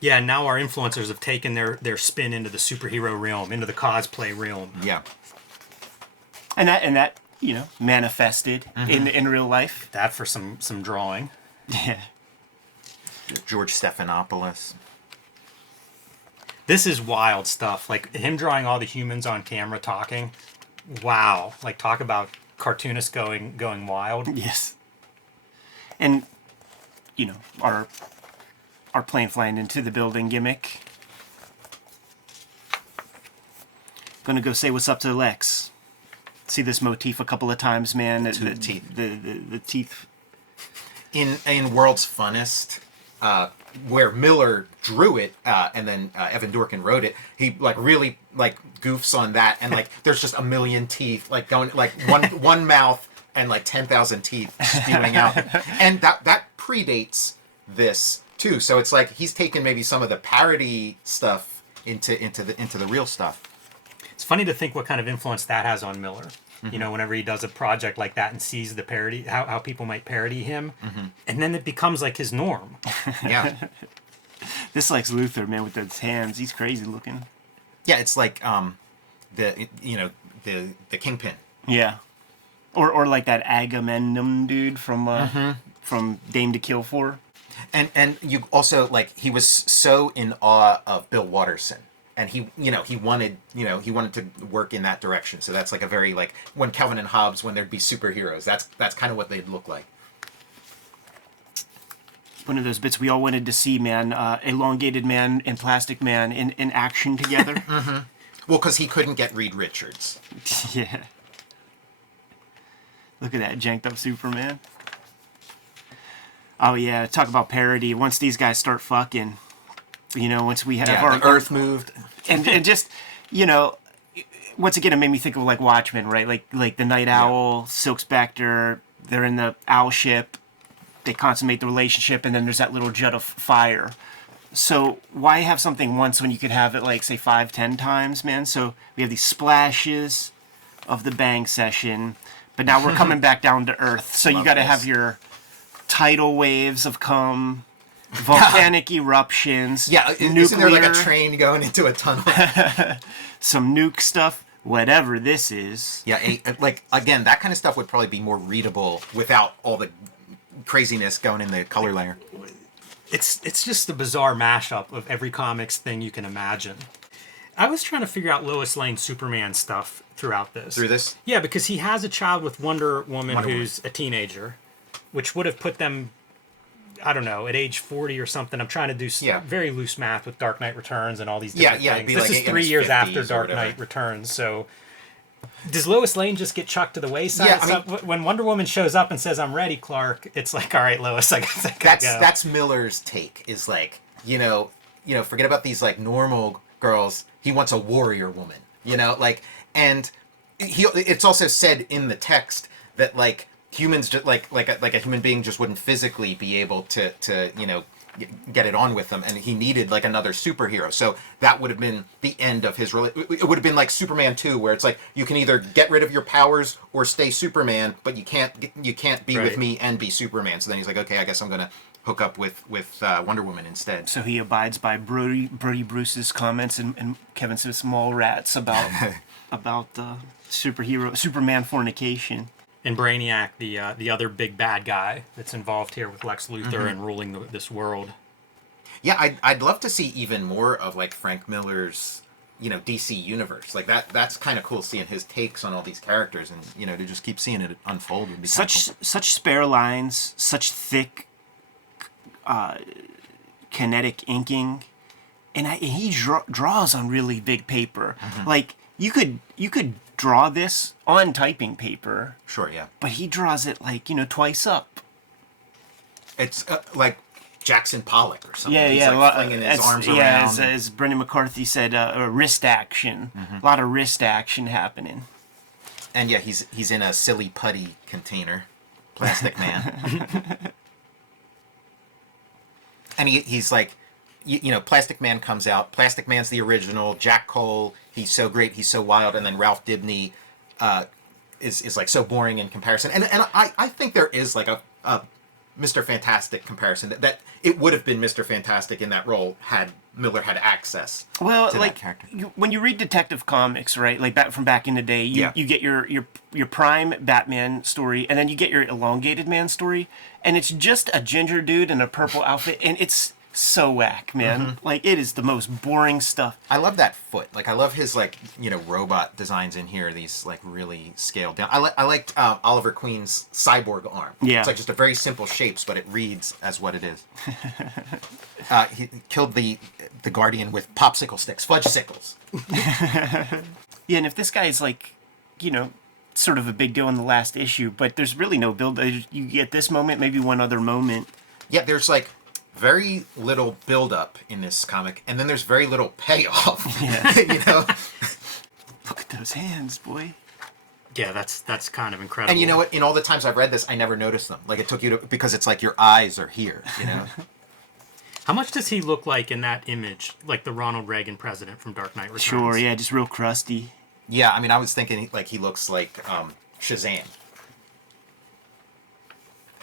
Yeah, now our influencers have taken their spin into the superhero realm, into the cosplay realm. Yeah. And that manifested in real life. That for some drawing. Yeah. George Stephanopoulos. This is wild stuff. Like, him drawing all the humans on camera talking. Wow. Like, talk about cartoonists going wild. Yes. And, our plane flying into the building gimmick. Gonna go say what's up to Lex. See this motif a couple of times, man. The teeth. The teeth. In World's Funnest, where Miller drew it, and then Evan Dorkin wrote it, he, like, really, like, goofs on that, and, like, there's just a million teeth, like, going, like, one mouth and, like, 10,000 teeth spewing out, and that predates this too. So it's like he's taken maybe some of the parody stuff into the real stuff. It's funny to think what kind of influence that has on Miller. Whenever he does a project like that and sees the parody, how people might parody him, and then it becomes like his norm. Yeah. This Lex Luthor, man, with those hands, he's crazy looking. Yeah, it's like the Kingpin. Yeah. Or like that Agamemnon dude from Dame to Kill For. And you also, like, he was so in awe of Bill Watterson. And he wanted to work in that direction. So that's like a very, like, when Calvin and Hobbes, when there'd be superheroes, that's kind of what they'd look like. One of those bits we all wanted to see, man. Elongated Man and Plastic Man in action together. Mm-hmm. Well, because he couldn't get Reed Richards. Yeah. Look at that janked up Superman. Oh yeah, talk about parody. Once these guys start fucking, once we have our the Earth moved, and just, once again, it made me think of like Watchmen, right? Like the Night Owl, Silk Spectre. They're in the owl ship. They consummate the relationship, and then there's that little jet of fire. So why have something once when you could have it like, say, 5-10 times, man? So we have these splashes of the bang session, but now we're coming back down to earth. So you got to have your tidal waves of cum, volcanic eruptions. Yeah, isn't there like a train going into a tunnel? Some nuke stuff, whatever this is. Yeah, again, that kind of stuff would probably be more readable without all the craziness going in the color layer. It's just a bizarre mashup of every comics thing you can imagine. I was trying to figure out Lois Lane Superman stuff throughout this. Through this? Yeah, because he has a child with Wonder Woman who's a teenager, which would have put them, I don't know, at age 40 or something. I'm trying to do very loose math with Dark Knight Returns and all these different things. This is 3 years after Dark Knight Returns, so... Does Lois Lane just get chucked to the wayside? Yeah, when Wonder Woman shows up and says, "I'm ready, Clark," it's like, all right, Lois, I guess I gotta go. That's Miller's take, is like, forget about these like normal girls. He wants a warrior woman, and it's also said in the text that like humans just like a human being just wouldn't physically be able to get it on with them, and he needed like another superhero. So that would have been the end of his it would have been like Superman 2, where it's like you can either get rid of your powers or stay Superman, but you can't be with me and be Superman. So then he's like, okay, I guess I'm gonna hook up with Wonder Woman instead. So he abides by Brody Bruce's comments and Kevin Smith's Mallrats about Superman fornication. And Brainiac, the other big bad guy that's involved here with Lex Luthor and ruling this world. Yeah, I'd love to see even more of like Frank Miller's, DC universe. Like that's kind of cool, seeing his takes on all these characters, and to just keep seeing it unfold would be such cool. Such spare lines, such thick, kinetic inking, and he draws on really big paper. Mm-hmm. Like you could draw this on typing paper. Sure, yeah. But he draws it like, twice up. It's like Jackson Pollock or something. Yeah, He's yeah. like flinging his arms around. As Brendan McCarthy said, wrist action. Mm-hmm. A lot of wrist action happening. And yeah, he's in a silly putty container. Plastic Man. And he's like, Plastic Man comes out. Plastic Man's the original. Jack Cole, he's so great, he's so wild. And then Ralph Dibny is like so boring in comparison. And I think there is like a Mr. Fantastic comparison. That it would have been Mr. Fantastic in that role had Miller had access to that character. When you read Detective Comics, right, like back in the day, you get your prime Batman story, and then you get your elongated man story, and it's just a ginger dude in a purple outfit, and it's so whack, man. Mm-hmm. Like, it is the most boring stuff. I love that foot. Like, I love his, like, robot designs in here. These, like, really scaled down. I liked Oliver Queen's cyborg arm. Yeah. It's, like, just a very simple shapes, but it reads as what it is. He killed the Guardian with popsicle sticks, fudge sickles. Yeah, and if this guy is, like, sort of a big deal in the last issue, but there's really no build. You get this moment, maybe one other moment. Yeah, there's, like, very little build-up in this comic, and then there's very little payoff. Yeah. Look at those hands, boy. Yeah, that's kind of incredible. And you know what? In all the times I've read this, I never noticed them. Like, it took you to... Because it's like your eyes are here, How much does he look like in that image? Like the Ronald Reagan president from Dark Knight Returns? Sure, yeah, just real crusty. Yeah, I mean, I was thinking, like, he looks like Shazam.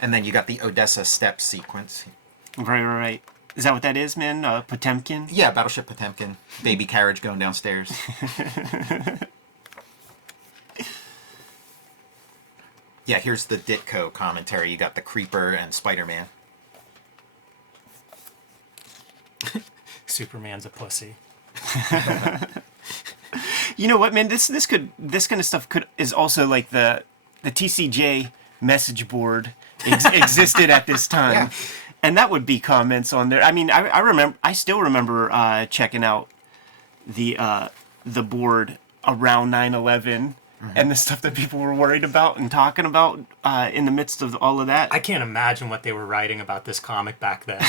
And then you got the Odessa step sequence. Right. Is that what that is, man? Potemkin? Yeah, Battleship Potemkin. Baby carriage going downstairs. Yeah, here's the Ditko commentary. You got the Creeper and Spider-Man. Superman's a pussy. You know what, man? This kind of stuff is also like the TCJ message board existed at this time. Yeah. And that would be comments on there. I mean, I still remember checking out the board around 9/11 and the stuff that people were worried about and talking about in the midst of all of that. I can't imagine what they were writing about this comic back then.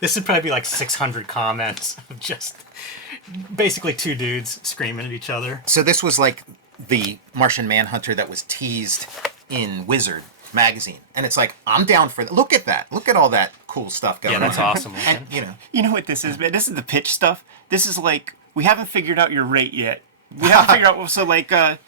This would probably be like 600 comments of just basically two dudes screaming at each other. So this was like the Martian Manhunter that was teased in Wizard magazine. And it's like, I'm down for that. Look at that. Look at all that cool stuff going on. Yeah, that's awesome. And, You know what this is, man? This is the pitch stuff. This is like, we haven't figured out your rate yet. We haven't figured out, so like, here,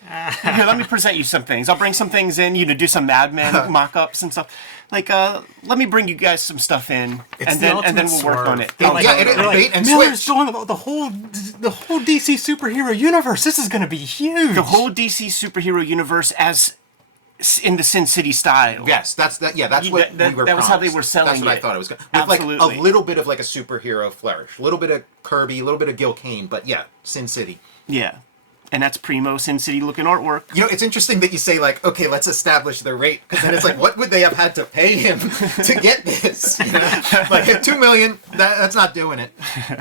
let me present you some things. I'll bring some things in, do some Mad Men mock-ups and stuff. Like, let me bring you guys some stuff in, and then we'll work on it. Yeah, it is bait and Miller's switch. doing the whole DC superhero universe. This is going to be huge. The whole DC superhero universe as in the Sin City style. Yes, that's what we were that was how they promised. were selling That's what I it. thought it was going to. With Absolutely. like a little bit of like a superhero flourish. A little bit of Kirby, a little bit of Gil Kane, but yeah, Sin City. Yeah. And that's primo Sin City looking artwork. You know, it's interesting that you say, like, okay, let's establish the rate, because then it's like, what would they have had to pay him to get this? You know? Like, $2 million, that's not doing it.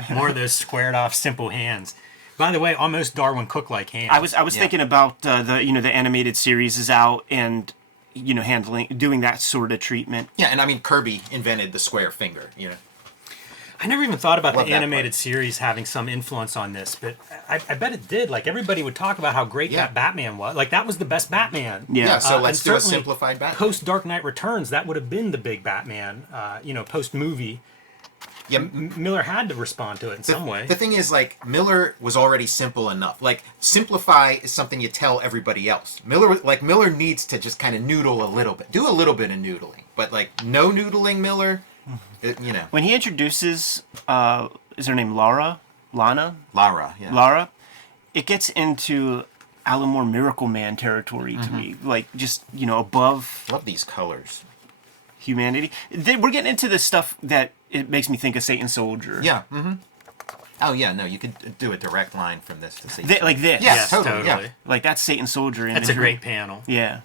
More of those squared off, simple hands. By the way, almost Darwin Cook-like hands. I was thinking about the animated series is out and doing that sort of treatment. Yeah, and I mean, Kirby invented the square finger, I never even thought about Love the that animated part. series having some influence on this, but I bet it did. Like, everybody would talk about how great that Batman was. Like, that was the best Batman. Yeah, so let's and do a certainly simplified Batman. Post Dark Knight Returns, that would have been the big Batman, post movie. Yeah, Miller had to respond to it in some way. The thing is, like, Miller was already simple enough. Like, simplify is something you tell everybody else. Miller needs to just kind of noodle a little bit. Do a little bit of noodling. But, like, no noodling Miller, When he introduces, is her name Lara? Lana? Lara, yeah. Lara, it gets into Alan Moore Miracle Man territory to me. Like, just, above Love these colors. humanity. We're getting into the stuff that it makes me think of Satan Soldier. Yeah, Oh, yeah, no, you could do a direct line from this to see. Like this. Yeah. Yes, totally, totally. yeah. Like, that's Satan Soldier imagery. That's a great panel. Yeah.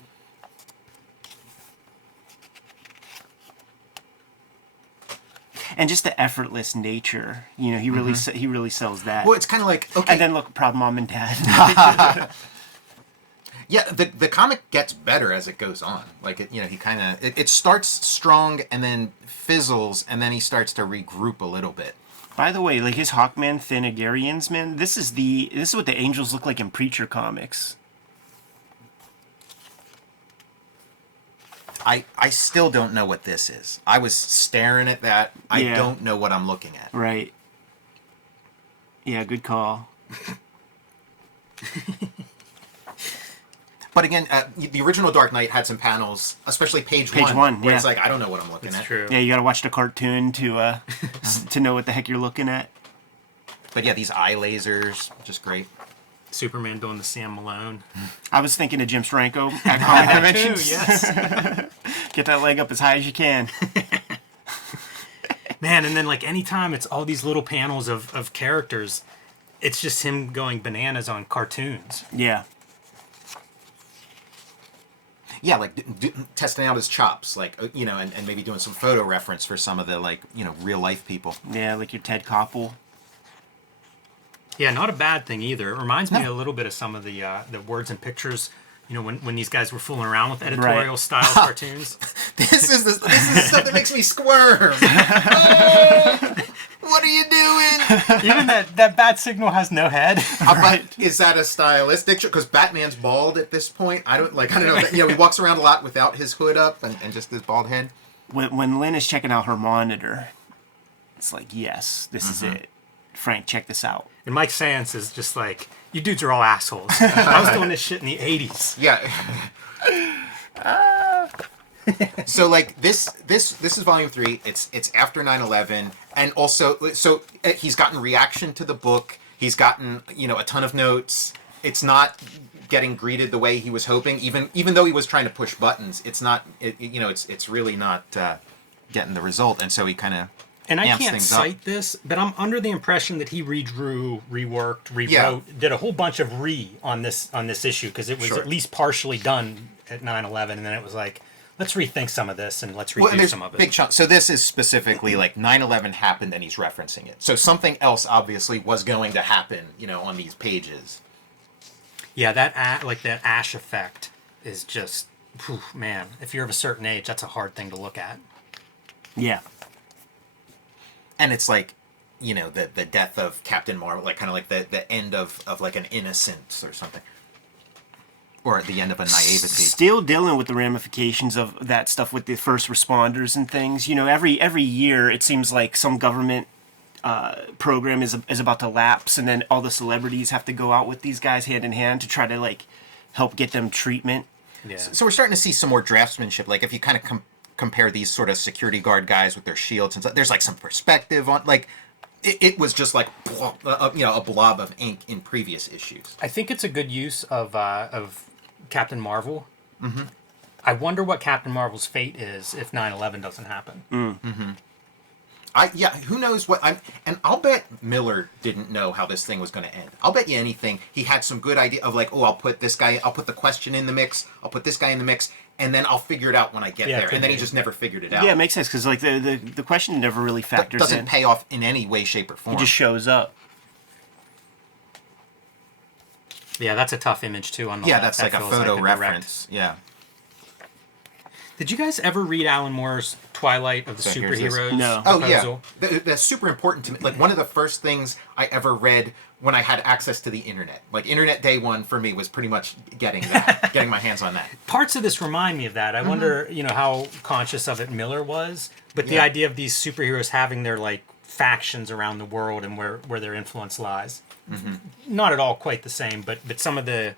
And just the effortless nature, he really he really sells that. Well, it's kind of like, okay. And then look, Proud Mom and Dad. Yeah, the comic gets better as it goes on. Like, he kind of... It starts strong and then fizzles, and then he starts to regroup a little bit. By the way, like his Hawkman Thanagarians, man, this is what the angels look like in Preacher comics. I still don't know what this is. I was staring at that. I don't know what I'm looking at. Right. Yeah, good call. But again, the original Dark Knight had some panels, especially page one, where it's like, I don't know what I'm looking at. True. Yeah, you gotta watch the cartoon to to know what the heck you're looking at. But yeah, these eye lasers, just great. Superman doing the Sam Malone. I was thinking of Jim Steranko at comic conventions. Too, yes. Get that leg up as high as you can. Man, and then like anytime it's all these little panels of characters, it's just him going bananas on cartoons. Yeah. Yeah, like testing out his chops, like, and maybe doing some photo reference for some of the, like, real life people. Yeah, like your Ted Koppel. Yeah, not a bad thing either. It reminds me a little bit of some of the words and pictures, when these guys were fooling around with editorial style cartoons. This is stuff that makes me squirm. Oh, what are you doing? Even that bat signal has no head. But is that a stylistic? Because Batman's bald at this point. I don't know. He walks around a lot without his hood up and just his bald head. When Lynn is checking out her monitor, it's like, yes, this is it. Frank, check this out. And Mike Sands is just like, you dudes are all assholes. I was doing this shit in the 80s. Yeah. So like this is volume 3. It's after 9/11, and also so he's gotten reaction to the book. He's gotten a ton of notes. It's not getting greeted the way he was hoping. Even though he was trying to push buttons, it's not. It's really not getting the result, and so he kind of. And I can't cite this, but I'm under the impression that he redrew, reworked, rewrote, did a whole bunch of on this issue, because it was at least partially done at 9/11, and then it was like, let's rethink some of this and let's redo some of it. Big chunk. So this is specifically like 9/11 happened, and he's referencing it. So something else obviously was going to happen, on these pages. Yeah, that ash effect is just, man. If you're of a certain age, that's a hard thing to look at. Yeah. And it's like, the death of Captain Marvel, like kind of like the end of like an innocence or something. Or at the end of a naivety. Still dealing with the ramifications of that stuff with the first responders and things. Every year it seems like some government program is about to lapse, and then all the celebrities have to go out with these guys hand in hand to try to like help get them treatment. Yeah. So we're starting to see some more draftsmanship. Like if you kind of compare these sort of security guard guys with their shields and stuff, there's like some perspective on like it was just like a blob of ink in previous issues. I think it's a good use of Captain Marvel. Mm-hmm. I wonder what Captain Marvel's fate is if 9/11 doesn't happen. Mm-hmm. Who knows what and I'll bet Miller didn't know how this thing was going to end. I'll bet you anything he had some good idea of like, I'll put the question in the mix, I'll put this guy in the mix, and then I'll figure it out when I get there. And then he just never figured it out. Yeah, it makes sense, because like the question never really factors doesn't in. pay off in any way, shape, or form. He just shows up. Yeah, that's a tough image too. On the yeah, left. that's like a photo reference. Yeah. Did you guys ever read Alan Moore's Twilight of the Superheroes? No. Proposal? Oh yeah, that's super important to me. Like one of the first things I ever read when I had access to the internet. Like internet day one for me was pretty much getting my hands on that. Parts of this remind me of that. I wonder, how conscious of it Miller was, but the idea of these superheroes having their like factions around the world and where their influence lies. Mm-hmm. Not at all quite the same, but some of the,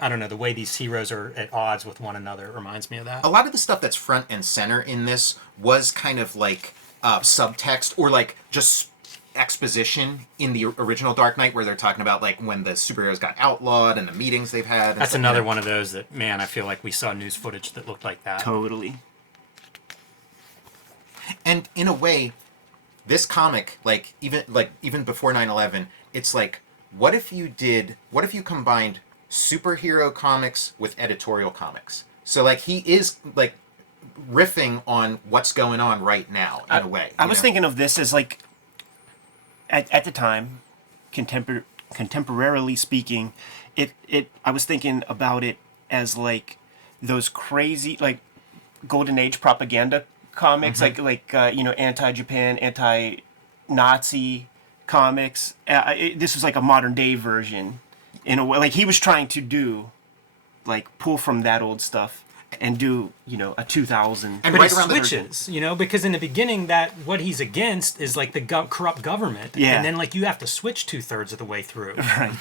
I don't know, the way these heroes are at odds with one another reminds me of that. A lot of the stuff that's front and center in this was kind of like subtext or like just exposition in the original Dark Knight, where they're talking about like when the superheroes got outlawed and the meetings they've had. That's another one of those that, man, I feel like we saw news footage that looked like that. Totally. And in a way, this comic, even before 9/11, it's like, what if you combined superhero comics with editorial comics? So like he is like riffing on what's going on right now in a way. I was thinking of this as like at the time, contemporarily speaking, I was thinking about it as like those crazy like golden age propaganda comics, anti-Japan, anti-Nazi comics. This was like a modern day version in a way. Like he was trying to pull from that old stuff and do a 2000. And right around switches, because in the beginning what he's against is like the corrupt government, and then like you have to switch 2/3 of the way through. Right.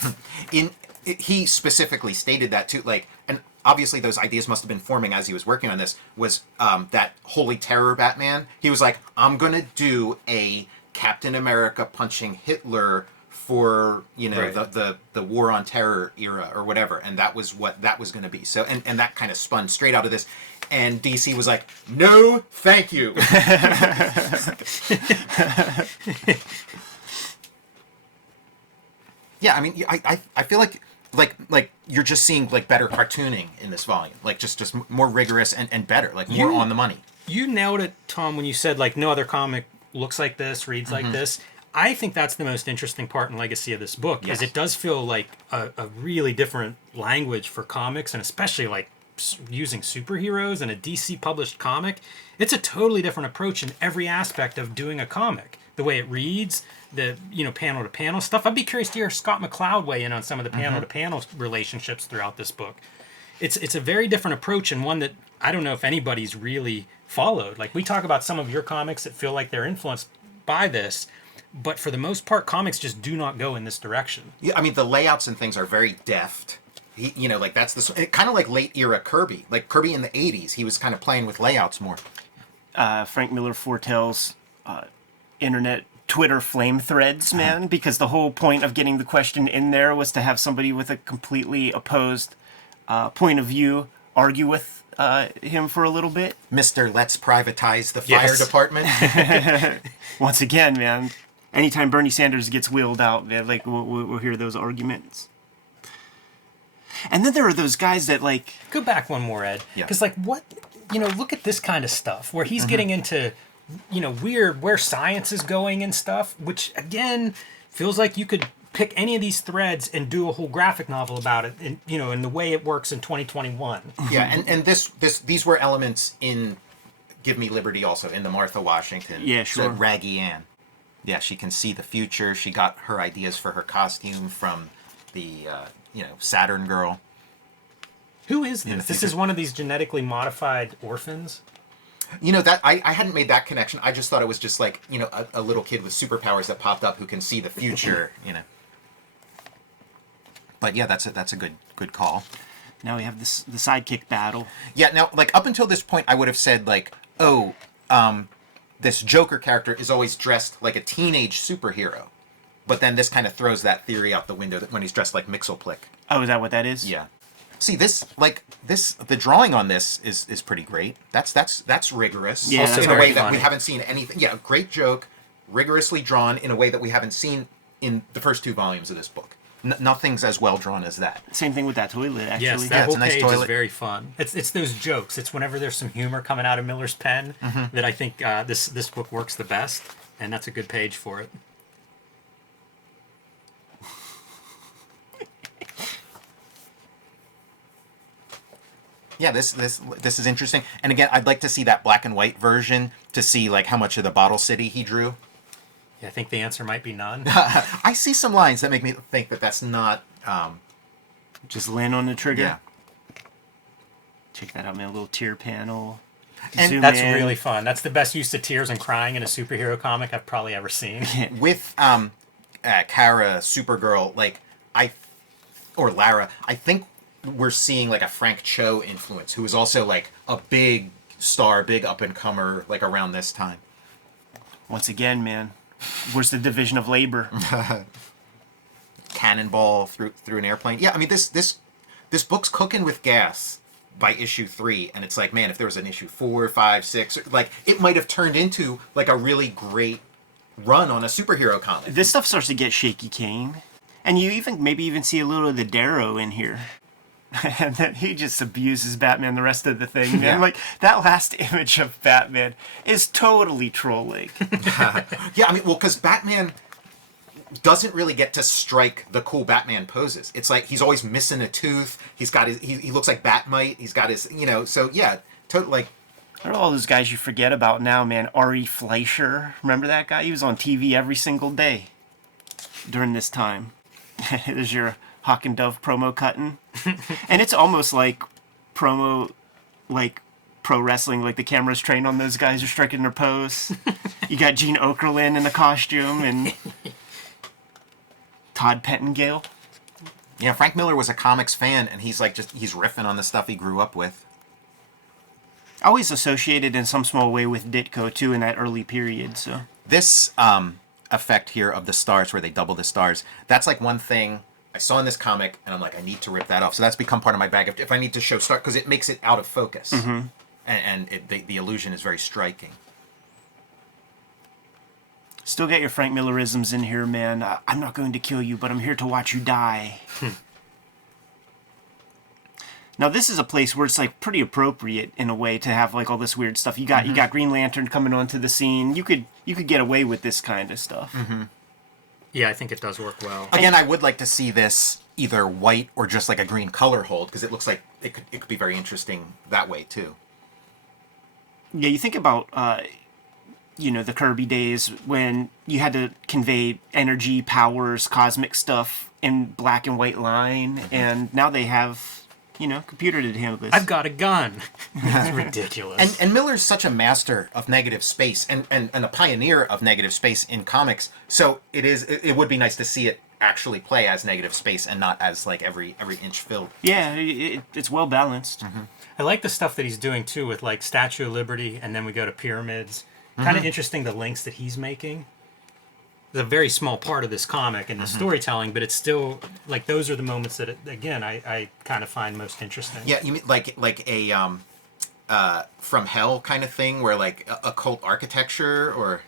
He specifically stated that too, like, and obviously those ideas must have been forming as he was working on this. Was that Holy Terror Batman? He was like, I'm gonna do a Captain America punching Hitler for the War on Terror era or whatever, and that was what that was going to be. So and that kind of spun straight out of this, and DC was like, no, thank you. Yeah, I mean, I feel like you're just seeing like better cartooning in this volume, like just more rigorous and better, like more on the money. You nailed it, Tom, when you said like no other comic looks like this, reads like this. I think that's the most interesting part and legacy of this book, is it does feel like a really different language for comics, and especially like using superheroes in a DC published comic. It's a totally different approach in every aspect of doing a comic. The way it reads, the panel to panel stuff. I'd be curious to hear Scott McCloud weigh in on some of the panel to panel relationships throughout this book. It's a very different approach, and one that I don't know if anybody's really followed. Like we talk about some of your comics that feel like they're influenced by this, but for the most part, comics just do not go in this direction. Yeah, I mean, the layouts and things are very deft. He, you know, like that's the kind of like late era Kirby, like Kirby in the '80s. He was kind of playing with layouts more. Frank Miller foretells internet Twitter flame threads, man, because the whole point of getting the question in there was to have somebody with a completely opposed point of view argue with him for a little bit. Mr. Let's privatize the fire department. Once again, man, anytime Bernie Sanders gets wheeled out, man, like we'll hear those arguments. And then there are those guys that like Go back one more, Ed. Yeah. Because like what, you know, look at this kind of stuff where he's getting into, you know, weird where science is going and stuff, which again feels like you could pick any of these threads and do a whole graphic novel about it, and you know, in the way it works in 2021. Yeah, and these were elements in Give Me Liberty also in the Martha Washington. Yeah, sure. So Raggy Ann. Yeah, she can see the future. She got her ideas for her costume from the Saturn girl. Who is this? This is one of these genetically modified orphans. You know, that I hadn't made that connection. I just thought it was just like, you know, a little kid with superpowers that popped up who can see the future, you know. But yeah, that's a good call. now we have the sidekick battle. Yeah, now like up until this point I would have said like, oh, this Joker character is always dressed like a teenage superhero. But then this kind of throws that theory out the window that when he's dressed like Mxyzptlk. Oh, is that what that is? Yeah. See, the drawing on this is pretty great. That's rigorous. Yeah, Also that's in a way very that we funny. haven't seen anything. Yeah, great joke, rigorously drawn in a way that we haven't seen in the first 2 volumes of this book. Nothing's as well drawn as that. Same thing with that toilet, actually. Yes, Yeah, that it's whole a nice page is toilet. very fun. It's those jokes. It's whenever there's some humor coming out of Miller's pen that I think this book works the best, and that's a good page for it. Yeah, this is interesting. And again, I'd like to see that black and white version to see like how much of the Bottle City he drew. Yeah, I think the answer might be none. I see some lines that make me think that that's not. Just Lynn on the trigger. Yeah. Check that out, man. A little tear panel. And Zoom That's in. really fun. That's the best use of tears and crying in a superhero comic I've probably ever seen. With Kara, Supergirl, or Lara, I think we're seeing like a Frank Cho influence, who is also like a big star, big up and comer, like around this time. Once again, man. Where's the division of labor? Cannonball through an airplane. Yeah, I mean this book's cooking with gas by issue 3, and it's like, man, if there was an issue 4, 5, 6, like it might have turned into like a really great run on a superhero comic. This stuff starts to get shaky cane. And you maybe even see a little of the Darrow in here. And then he just abuses Batman the rest of the thing, man. Yeah. Like, that last image of Batman is totally trolling. Yeah, I mean, well, because Batman doesn't really get to strike the cool Batman poses. It's like he's always missing a tooth. He's got his, he looks like Batmite. He's got his, so yeah, like. There are all those guys you forget about now, man. Ari Fleischer, remember that guy? He was on TV every single day during this time. There's your Hawk and Dove promo cutting. And it's almost like promo, like pro wrestling, like the camera's trained on those guys who are striking their pose. You got Gene Okerlund in the costume and Todd Pettingale. Yeah, Frank Miller was a comics fan, and he's riffing on the stuff he grew up with. Always associated in some small way with Ditko, too, in that early period, so. This effect here of the stars, where they double the stars, that's like one thing I saw in this comic, and I'm like, I need to rip that off. So that's become part of my bag if I need to show star, because it makes it out of focus. Mm-hmm. And the illusion is very striking. Still got your Frank Millerisms in here, man. I'm not going to kill you, but I'm here to watch you die. Now, this is a place where it's like pretty appropriate in a way to have like all this weird stuff. You got Green Lantern coming onto the scene. You could get away with this kind of stuff. Mm-hmm. Yeah, I think it does work well. Again, I would like to see this either white or just like a green color hold, because it looks like it could be very interesting that way too. Yeah, you think about the Kirby days when you had to convey energy, powers, cosmic stuff in black and white line, and now they have computer to handle this. I've got a gun. It's ridiculous. And Miller's such a master of negative space and a pioneer of negative space in comics. So it would be nice to see it actually play as negative space and not as like every inch filled. Yeah, it's well balanced. I like the stuff that he's doing too with like Statue of Liberty, and then we go to pyramids. Kind of interesting the links that he's making. It's a very small part of this comic and the storytelling, but it's still like those are the moments that again I kind of find most interesting. Yeah, you mean like a From Hell kind of thing, where like occult architecture, or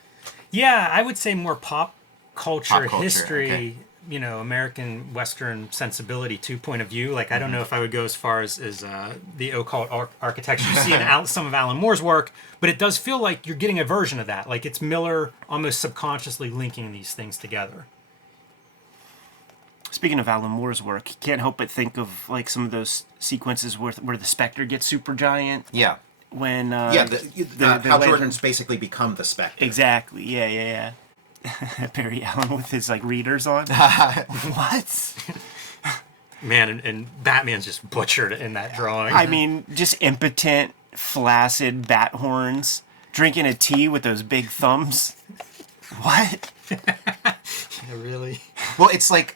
Yeah, I would say more pop culture, culture, history, okay. you know, American Western sensibility point of view. Like, I don't know if I would go as far as the occult architecture you see in some of Alan Moore's work, but it does feel like you're getting a version of that. Like, it's Miller almost subconsciously linking these things together. Speaking of Alan Moore's work, you can't help but think of like some of those sequences where the Spectre gets super giant. yeah, When how lantern- Jordan's basically become the Spectre. Exactly. Yeah. Barry Allen with his like readers on. What? Man, and Batman's just butchered in that drawing. I mean, just impotent, flaccid bat horns, drinking a tea with those big thumbs. What? Really? Well, it's like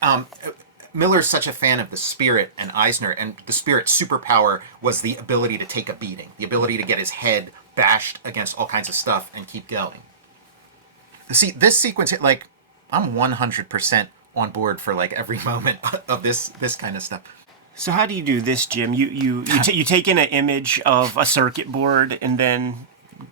Miller's such a fan of the Spirit and Eisner, and the Spirit's superpower was the ability to take a beating, the ability to get his head bashed against all kinds of stuff and keep going. See, this sequence, like, I'm 100% on board for like every moment of this kind of stuff. So how do you do this, Jim? You take in an image of a circuit board and then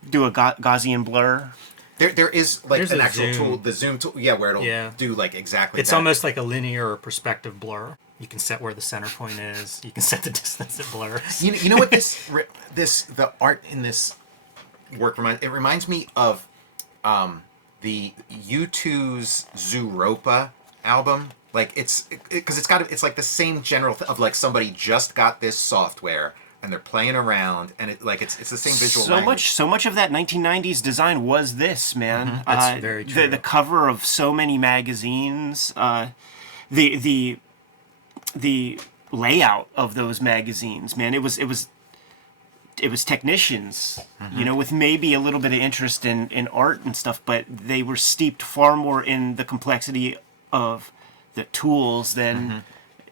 do a Gaussian blur. There is like There's an a actual zoom. tool, the zoom tool, where it'll do like exactly. It's that. almost like a linear or perspective blur. You can set where the center point is. You can set the distance it blurs. You know what the art in this work reminds me of the U2's Zooropa album. Like it's like the same general of like somebody just got this software and they're playing around and it's the same visual language. So much of that 1990s design was this, man. That's very true. The cover of so many magazines, the layout of those magazines, man. It was technicians, you know, with maybe a little bit of interest in art and stuff, but they were steeped far more in the complexity of the tools than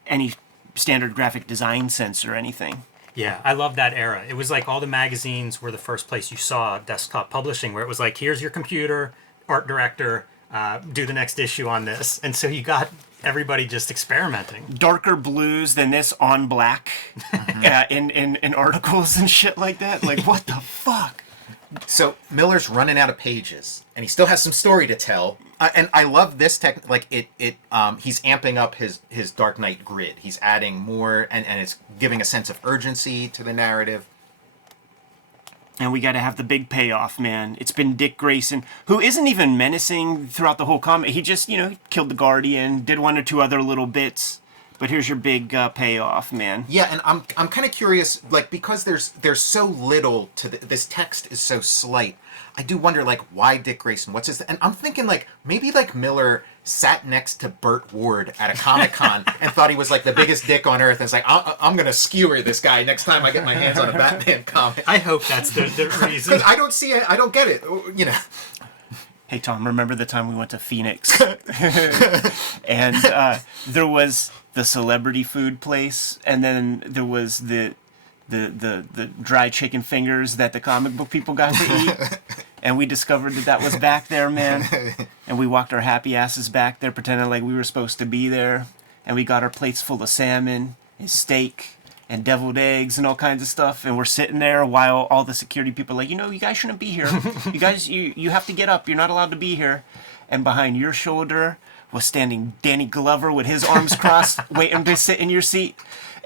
any standard graphic design sense or anything. Yeah, I love that era. It was like all the magazines were the first place you saw desktop publishing, where it was like, here's your computer, art director, do the next issue on this. And so you got everybody just experimenting. Darker blues than this on black in articles and shit like that. Like, what the fuck? So Miller's running out of pages, and he still has some story to tell. And I love this tech. Like he's amping up his Dark Knight grid. He's adding more, and it's giving a sense of urgency to the narrative. And we got to have the big payoff, man. It's been Dick Grayson, who isn't even menacing throughout the whole comic. He just, killed the Guardian, did one or two other little bits. But here's your big payoff, man. Yeah, and I'm kind of curious, like, because there's so little to this text is so slight. I do wonder, like, why Dick Grayson? What's his? And I'm thinking, like, maybe like Miller sat next to Burt Ward at a Comic-Con and thought he was like the biggest dick on earth, and it's like, I'm gonna skewer this guy next time I get my hands on a Batman comic. I hope that's the reason. Because I don't see it. I don't get it. Hey, Tom, remember the time we went to Phoenix? And there was the celebrity food place, and then there was the dry chicken fingers that the comic book people got to eat. And we discovered that was back there, man. And we walked our happy asses back there, pretending like we were supposed to be there. And we got our plates full of salmon and steak and deviled eggs and all kinds of stuff. And we're sitting there while all the security people are like, you guys shouldn't be here. You guys, you have to get up. You're not allowed to be here. And behind your shoulder was standing Danny Glover with his arms crossed, waiting to sit in your seat.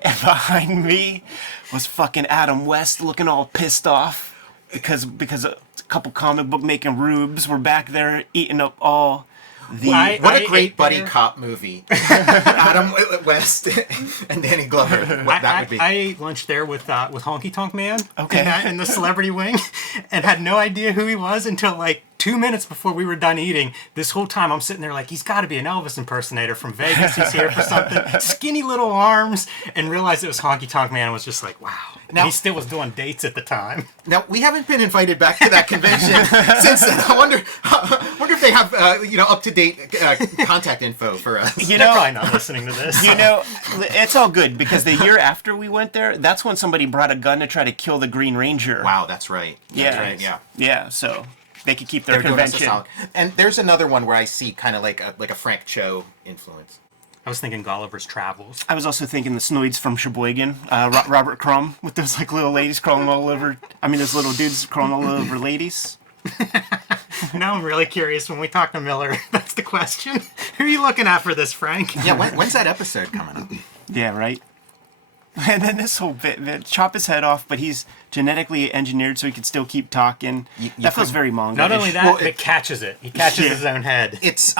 And behind me was fucking Adam West looking all pissed off because a couple comic book making rubes were back there eating up all the... What a great buddy cop movie. Adam West and Danny Glover. That would be. I ate lunch there with Honky Tonk Man Okay. in the celebrity wing, and had no idea who he was until like 2 minutes before we were done eating, this whole time I'm sitting there like, he's got to be an Elvis impersonator from Vegas. He's here for something. Skinny little arms, and realized it was Honky Tonk Man. Was just like, wow. Now, he still was doing dates at the time. Now, we haven't been invited back to that convention since then. I wonder if they have, up-to-date contact info for us. They're probably not listening to this. It's all good because the year after we went there, that's when somebody brought a gun to try to kill the Green Ranger. Wow, that's right. Yeah. That's right, yeah. Yeah, so they could keep their They're doing us a convention. solid. And there's another one where I see kind of like a Frank Cho influence. I was thinking Gulliver's Travels. I was also thinking the Snoids from Sheboygan, Robert Crumb, with those like little ladies crawling all over. I mean, those little dudes crawling all over ladies. Now I'm really curious when we talk to Miller. That's the question. Who are you looking at for this, Frank? Yeah, when's that episode coming up? Yeah, right. And then this whole bit, man, chop his head off, but he's genetically engineered so he can still keep talking. That feels very manga. Not only that, Well, it catches it. He catches his own head. It's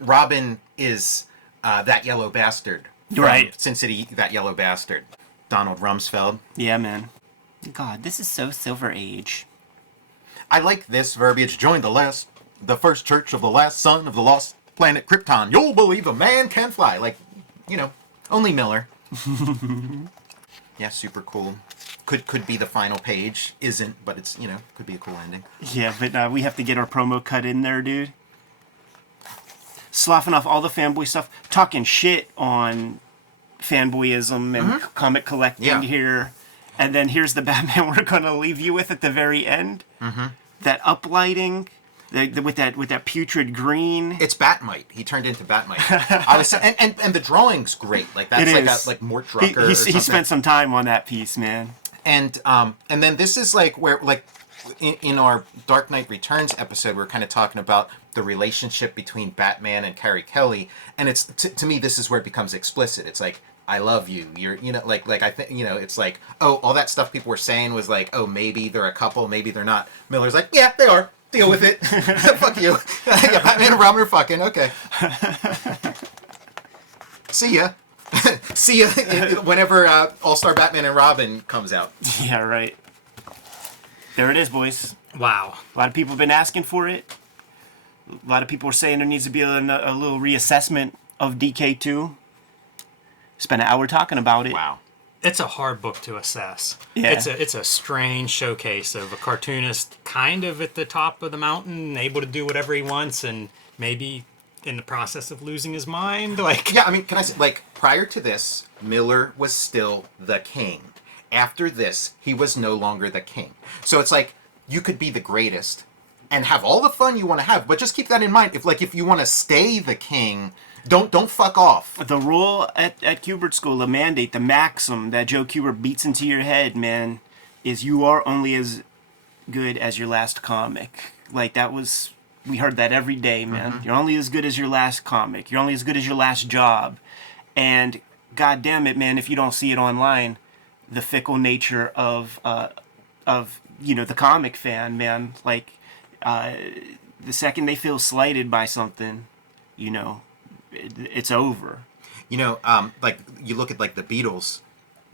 Robin is that yellow bastard. From Right. Sin City, that yellow bastard. Donald Rumsfeld. Yeah, man. God, this is so Silver Age. I like this verbiage. Join the first church of the last son of the lost planet Krypton. You'll believe a man can fly. Like, only Miller. Yeah, super cool. Could be the final page. Isn't, but it's, could be a cool ending. Yeah, but we have to get our promo cut in there, dude. Sloughing off all the fanboy stuff, talking shit on fanboyism and comic collecting here. And then here's the Batman we're going to leave you with at the very end. That uplighting, with that putrid green. It's Batmite. He turned into Batmite. And the drawing's great. Like that's like Mort Drucker. He spent some time on that piece, man. And then this is like where in our Dark Knight Returns episode, we're kind of talking about the relationship between Batman and Carrie Kelly, and it's to me this is where it becomes explicit. It's like, I love you. You're, like I think, it's like, oh, all that stuff people were saying was like, oh, maybe they're a couple, maybe they're not. Miller's like, yeah, they are. Deal with it. Fuck you. Yeah, Batman and Robin are fucking. Okay. See ya. See ya whenever All-Star Batman and Robin comes out. Yeah, right. There it is, boys. Wow. A lot of people have been asking for it. A lot of people are saying there needs to be a little reassessment of DK2. Spent an hour talking about it. Wow. It's a hard book to assess. Yeah. It's a strange showcase of a cartoonist kind of at the top of the mountain, able to do whatever he wants, and maybe in the process of losing his mind. Like, yeah, I mean, can I say, like, prior to this, Miller was still the king. After this, he was no longer the king. So it's like, you could be the greatest and have all the fun you want to have, but just keep that in mind. If you want to stay the king, don't fuck off. The rule at Kubert School, the mandate, the maxim that Joe Kubert beats into your head, man, is you are only as good as your last comic. Like, we heard that every day, man. You're only as good as your last comic. You're only as good as your last job. And god damn it, man, if you don't see it online, the fickle nature of the comic fan, man, like, the second they feel slighted by something, it's over. Like, you look at, like, the Beatles,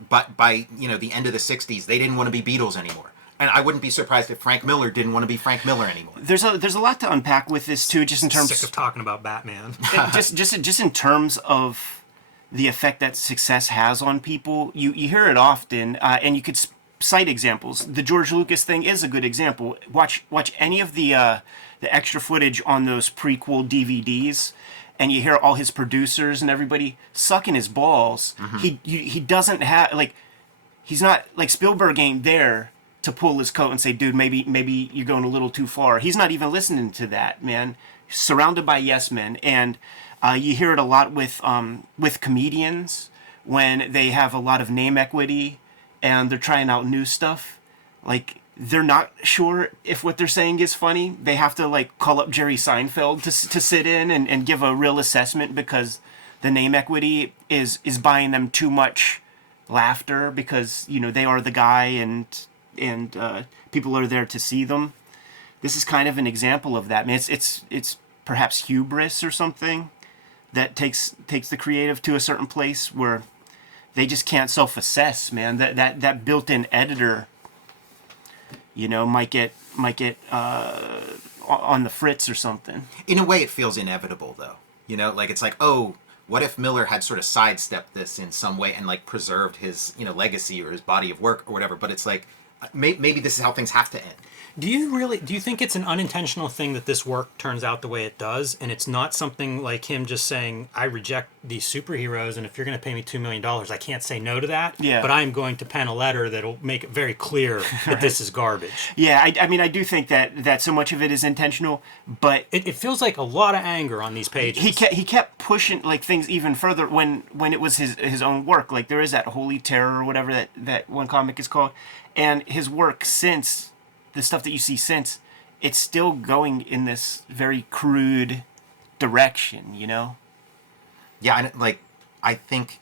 but by, the end of the 60s, they didn't want to be Beatles anymore. And I wouldn't be surprised if Frank Miller didn't want to be Frank Miller anymore. There's a lot to unpack with this, too, just in terms... Sick of talking about Batman. just in terms of the effect that success has on people. You hear it often, and you could cite examples. The George Lucas thing is a good example. Watch any of the extra footage on those prequel DVDs, and you hear all his producers and everybody sucking his balls. He doesn't have, like, he's not, like, Spielberg ain't there to pull his coat and say, dude, maybe you're going a little too far. He's not even listening to that, man. He's surrounded by yes men, and you hear it a lot with comedians when they have a lot of name equity and they're trying out new stuff. Like, they're not sure if what they're saying is funny. They have to, like, call up Jerry Seinfeld to sit in and give a real assessment because the name equity is buying them too much laughter because, they are the guy and people are there to see them. This is kind of an example of that. I mean, it's perhaps hubris or something that takes the creative to a certain place where they just can't self-assess, man. That built-in editor you know, might get on the fritz or something. In a way, it feels inevitable, though. You know, like, it's like, oh, what if Miller had sort of sidestepped this in some way and, like, preserved his, you know, legacy or his body of work or whatever? But it's like, maybe this is how things have to end. Do you think it's an unintentional thing that this work turns out the way it does, and it's not something like him just saying, I reject these superheroes, and if you're going to pay me $2 million, I can't say no to that, Yeah. but I'm going to pen a letter that'll make it very clear that this is garbage. Yeah, I mean, I do think that so much of it is intentional, but It feels like a lot of anger on these pages. he kept pushing like things even further when it was his own work. Like there is that Holy Terror or whatever that one comic is called, and his work since, the stuff that you see since, it's still going in this very crude direction, you know? Yeah, and like, I think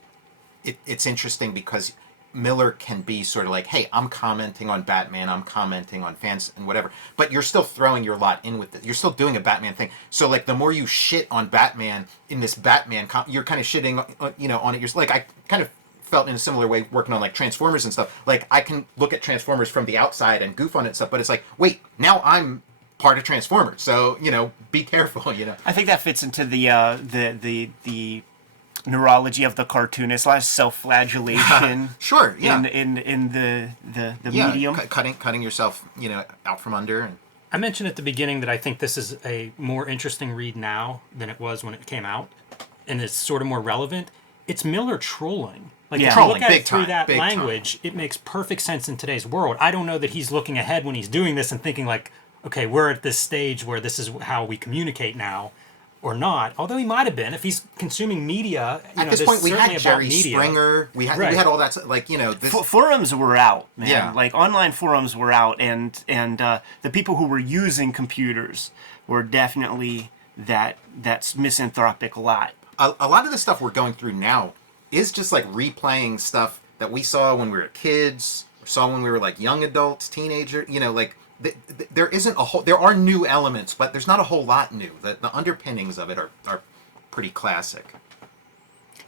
it's interesting because Miller can be sort of like, hey, I'm commenting on Batman, I'm commenting on fans and whatever, but you're still throwing your lot in with it. You're still doing a Batman thing. So like, the more you shit on Batman in this Batman, you're kind of shitting, you know, on it. You're like, I kind of felt in a similar way working on like Transformers and stuff. Like, I can look at Transformers from the outside and goof on it and stuff, but it's like, wait, now I'm part of Transformers, so, you know, be careful, you know. I think that fits into the neurology of the cartoonist, a lot of self-flagellation. Sure, yeah. In the Yeah, medium. cutting yourself, you know, out from under. And I mentioned at the beginning that I think this is a more interesting read now than it was when it came out, and it's sort of more relevant. It's Miller trolling. Like, Yeah. if you look Trolling, at big it through time, that big language, it makes perfect sense in today's world. I don't know that he's looking ahead when he's doing this and thinking like, okay, we're at this stage where this is how we communicate now, or not. Although he might have been, if he's consuming media. at this point, we had Jerry Springer, we had all that, like, you know, this. Forums were out, man. Yeah. Like online forums were out, and the people who were using computers were definitely that misanthropic lot. A lot of the stuff we're going through now is just like replaying stuff that we saw when we were kids, or saw when we were like young adults, teenager. You know, like there isn't a whole. There are new elements, but there's not a whole lot new. The underpinnings of it are pretty classic.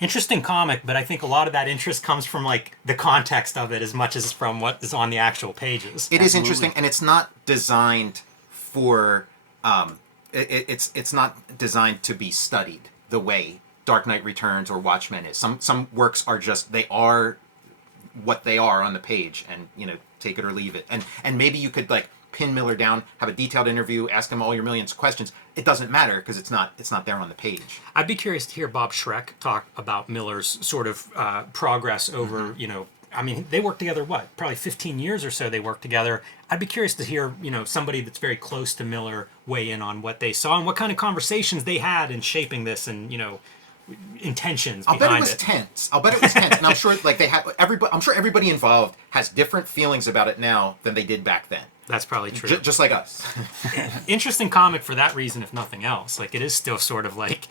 Interesting comic, but I think a lot of that interest comes from like the context of it as much as from what is on the actual pages. It is interesting, and it's not designed for. It's not designed to be studied the way Dark Knight Returns or Watchmen is. Some works are just, they are what they are on the page, and, you know, take it or leave it. And maybe you could like pin Miller down, have a detailed interview, ask him all your millions of questions. It doesn't matter because it's not there on the page. I'd be curious to hear Bob Schreck talk about Miller's sort of progress over, you know, I mean, they worked together, what, probably 15 years or so they worked together. I'd be curious to hear, you know, somebody that's very close to Miller weigh in on what they saw and what kind of conversations they had in shaping this and, you know, intentions behind it. I'll bet it was tense. And I'm sure like they had I'm sure everybody involved has different feelings about it now than they did back then. That's probably true. Just like us. Interesting comic for that reason, if nothing else. Like, it is still sort of like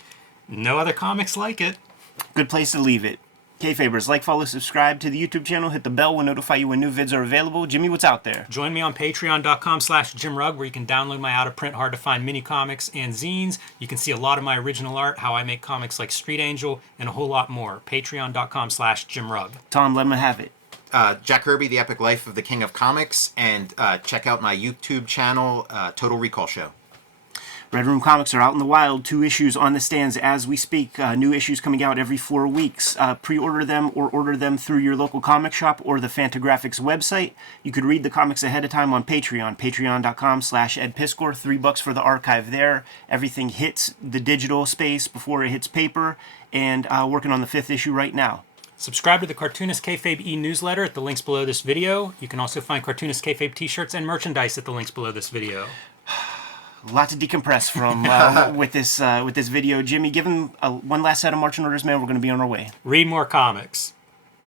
no other comics like it. Good place to leave it. Kayfabers, like, follow, subscribe to the YouTube channel. Hit the bell. Will notify you when new vids are available. Jimmy, what's out there? Join me on patreon.com/JimRugg, where you can download my out-of-print, hard-to-find mini comics and zines. You can see a lot of my original art, how I make comics like Street Angel, and a whole lot more. Patreon.com/JimRugg. Tom, let me have it. Jack Kirby, The Epic Life of the King of Comics, and check out my YouTube channel, Total Recall Show. Red Room Comics are out in the wild. 2 issues on the stands as we speak. New issues coming out every 4 weeks. Pre-order them or order them through your local comic shop or the Fantagraphics website. You could read the comics ahead of time on Patreon. Patreon.com/EdPiskor. $3 for the archive there. Everything hits the digital space before it hits paper. And working on the 5th issue right now. Subscribe to the Cartoonist Kayfabe e-newsletter at the links below this video. You can also find Cartoonist Kayfabe t-shirts and merchandise at the links below this video. A lot to decompress from with this video. Jimmy, give him one last set of marching orders, man. We're going to be on our way. Read more comics.